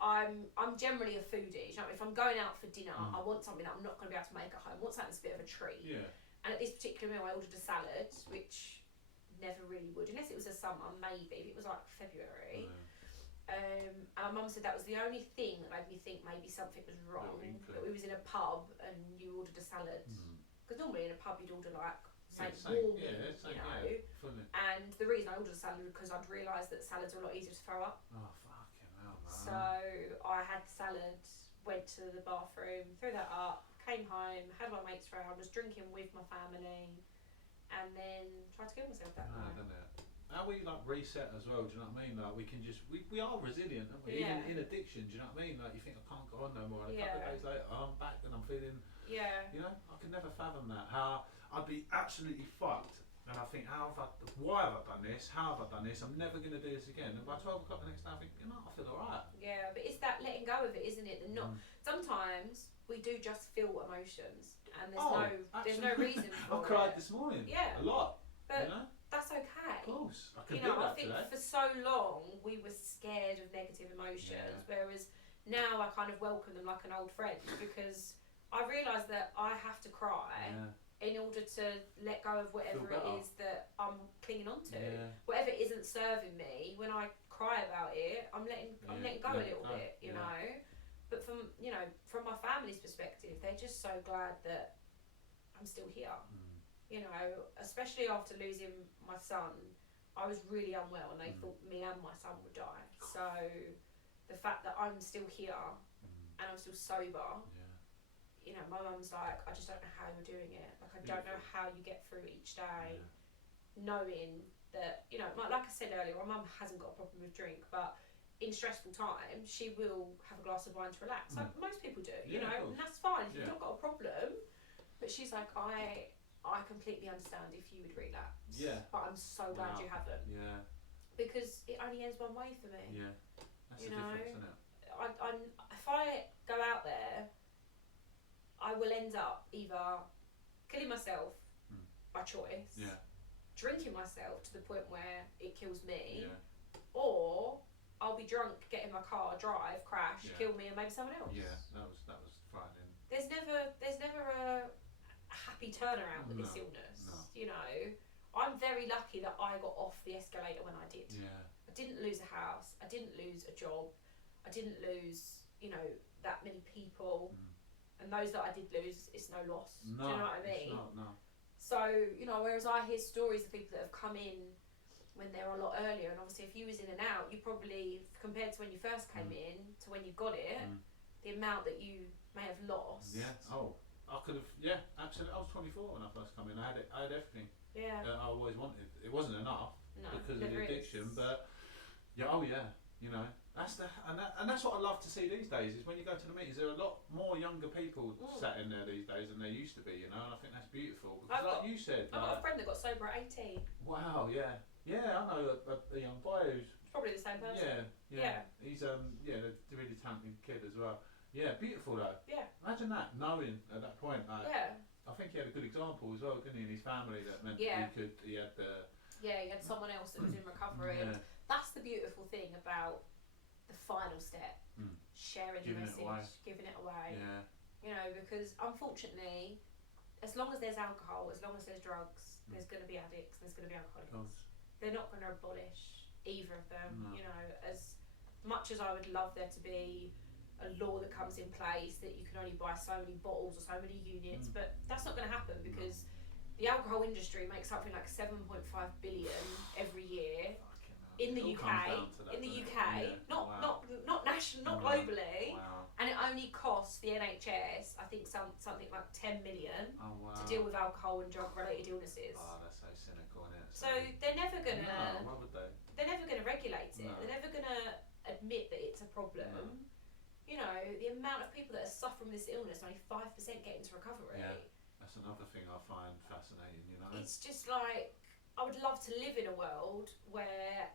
I'm generally a foodie. You know, if I'm going out for dinner, I want something that I'm not going to be able to make at home. I want something that's a bit of a treat. Yeah. And at this particular meal, I ordered a salad, which never really would, unless it was a summer, maybe. It was like February. And my mum said that was the only thing that made me think maybe something was wrong. That we was in a pub and you ordered a salad. Because normally in a pub you'd order like warm, And the reason I ordered a salad was because I'd realised that salads are a lot easier to throw up. Oh, fuck. Wow, man. So I had salad, went to the bathroom, threw that up, came home, had my mates round, was drinking with my family, and then tried to kill myself that night. Doesn't it? How we like reset as well, do you know what I mean? Like we can just, we are resilient, aren't we? Yeah. Even in addiction, do you know what I mean? Like you think I can't go on no more, and a couple of days later I'm back and I'm feeling, you know, I could never fathom that. How I'd be absolutely fucked, and I think, why have I done this? How have I done this? I'm never going to do this again. And by 12 o'clock the next day I think, you know, I feel alright. Yeah, but it's that letting go of it, isn't it? And not sometimes we do just feel emotions, and there's no reason for I cried this morning. Yeah. A lot. But you know? that's okay. Of course. I can You do know, I that think today. for so long we were scared of negative emotions, whereas now I kind of welcome them like an old friend, because I realise that I have to cry in order to let go of whatever it is that I'm clinging on to. Whatever isn't serving me, when I cry about it, I'm letting go a little bit, you know. But from my family's perspective, they're just so glad that I'm still here. You know, especially after losing my son, I was really unwell, and they thought me and my son would die. So the fact that I'm still here and I'm still sober, you know, my mum's like, I just don't know how you're doing it. Like, I don't know how you get through each day, knowing that, you know, like I said earlier, my mum hasn't got a problem with drink, but in stressful times, she will have a glass of wine to relax, like most people do, you know, and that's fine if you've not got a problem. But she's like, I completely understand if you would relapse, but I'm so glad you haven't. Because it only ends one way for me. That's the difference, isn't it? If I go out there, I will end up either killing myself by choice, drinking myself to the point where it kills me, or I'll be drunk, get in my car, drive, crash, kill me, and maybe someone else. That was frightening. There's never a happy turnaround with this illness. You know, I'm very lucky that I got off the escalator when I did. I didn't lose a house, I didn't lose a job, I didn't lose, you know, that many people. And those that I did lose, it's no loss. Do you know what I mean? It's not, no. So, you know, whereas I hear stories of people that have come in when they're a lot earlier, and obviously if you was in and out, you probably, compared to when you first came in to when you got it, the amount that you may have lost. I could have, absolutely. I was 24 when I first came in. I had everything. I always wanted. It wasn't enough because of the addiction, but you know, that's what I love to see these days. Is when you go to the meetings, there are a lot more younger people sat in there these days than there used to be. You know, and I think that's beautiful. Because you said, I've got a friend that got sober at 18. Wow, yeah, I know a young boy who's probably the same person. He's a really talented kid as well. Yeah, beautiful though. Yeah. Imagine that, knowing at that point. Like, I think he had a good example as well, didn't he, in his family, that meant he had the... Yeah, he had someone else that was in recovery. And that's the beautiful thing about the final step, sharing the message, giving it away. You know, because unfortunately, as long as there's alcohol, as long as there's drugs, there's going to be addicts, there's going to be alcoholics. They're not going to abolish either of them. You know, as much as I would love there to be a law that comes in place that you can only buy so many bottles or so many units, but that's not going to happen because the alcohol industry makes something like 7.5 billion every year in the UK. Not national, not globally, and it only costs the NHS, I think, something like 10 million to deal with alcohol and drug-related illnesses. Oh, that's so cynical, isn't it? So they're never gonna. Why would they? They're never gonna regulate it. They're never gonna admit that it's a problem. You know, the amount of people that are suffering with this illness, only 5% get into recovery. That's another thing I find fascinating, you know. It's just like, I would love to live in a world where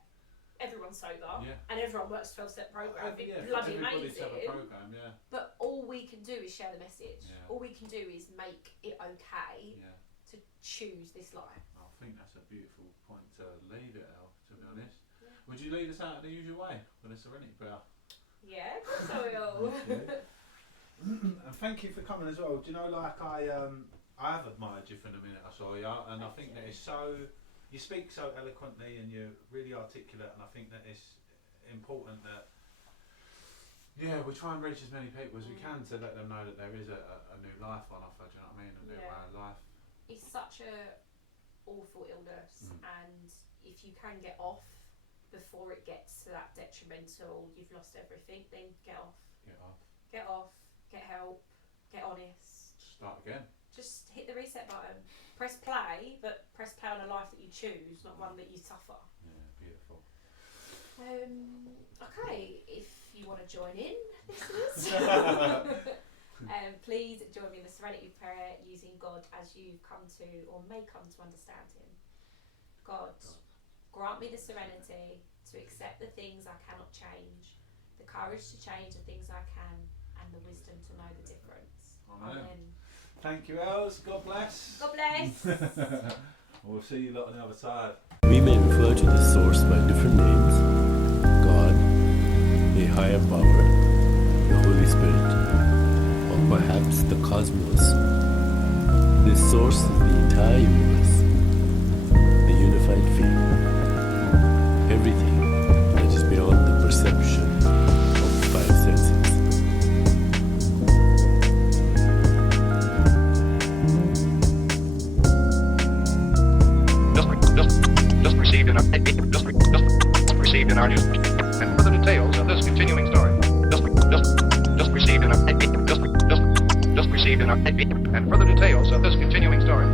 everyone's sober and everyone works 12-step program. It'd be bloody amazing. To have a program, But all we can do is share the message. All we can do is make it okay to choose this life. I think that's a beautiful point to leave it, El, to be honest. Would you lead us out the usual way with a serenity prayer? Yeah, of course I will. And thank you for coming as well. Do you know, like I have admired you from the minute I saw you, and I think that it's so, you speak so eloquently and you're really articulate, and I think that it's important that we try and reach as many people as we can to let them know that there is a new life on offer. Do you know what I mean? A new way of life. It's such a awful illness, and if you can get off before it gets to that detrimental, you've lost everything, then get off. Get off, get help, get honest. Start again. Just hit the reset button. Press play, but press play on a life that you choose, not one that you suffer. Yeah, beautiful. Okay, if you want to join in, listeners, please join me in the Serenity Prayer using God as you've come to or may come to understand Him. God, grant me the serenity to accept the things I cannot change, the courage to change the things I can, and the wisdom to know the difference. Amen. Thank you, Els. God bless. God bless. We'll see you lot on the other side. We may refer to the source by different names: God, a higher power, the Holy Spirit, or perhaps the cosmos. This source is the entire universe, the unified field, everything that is beyond the perception of the five senses. Received in our news, and further details of this continuing story. Just received in our and further details of this continuing story.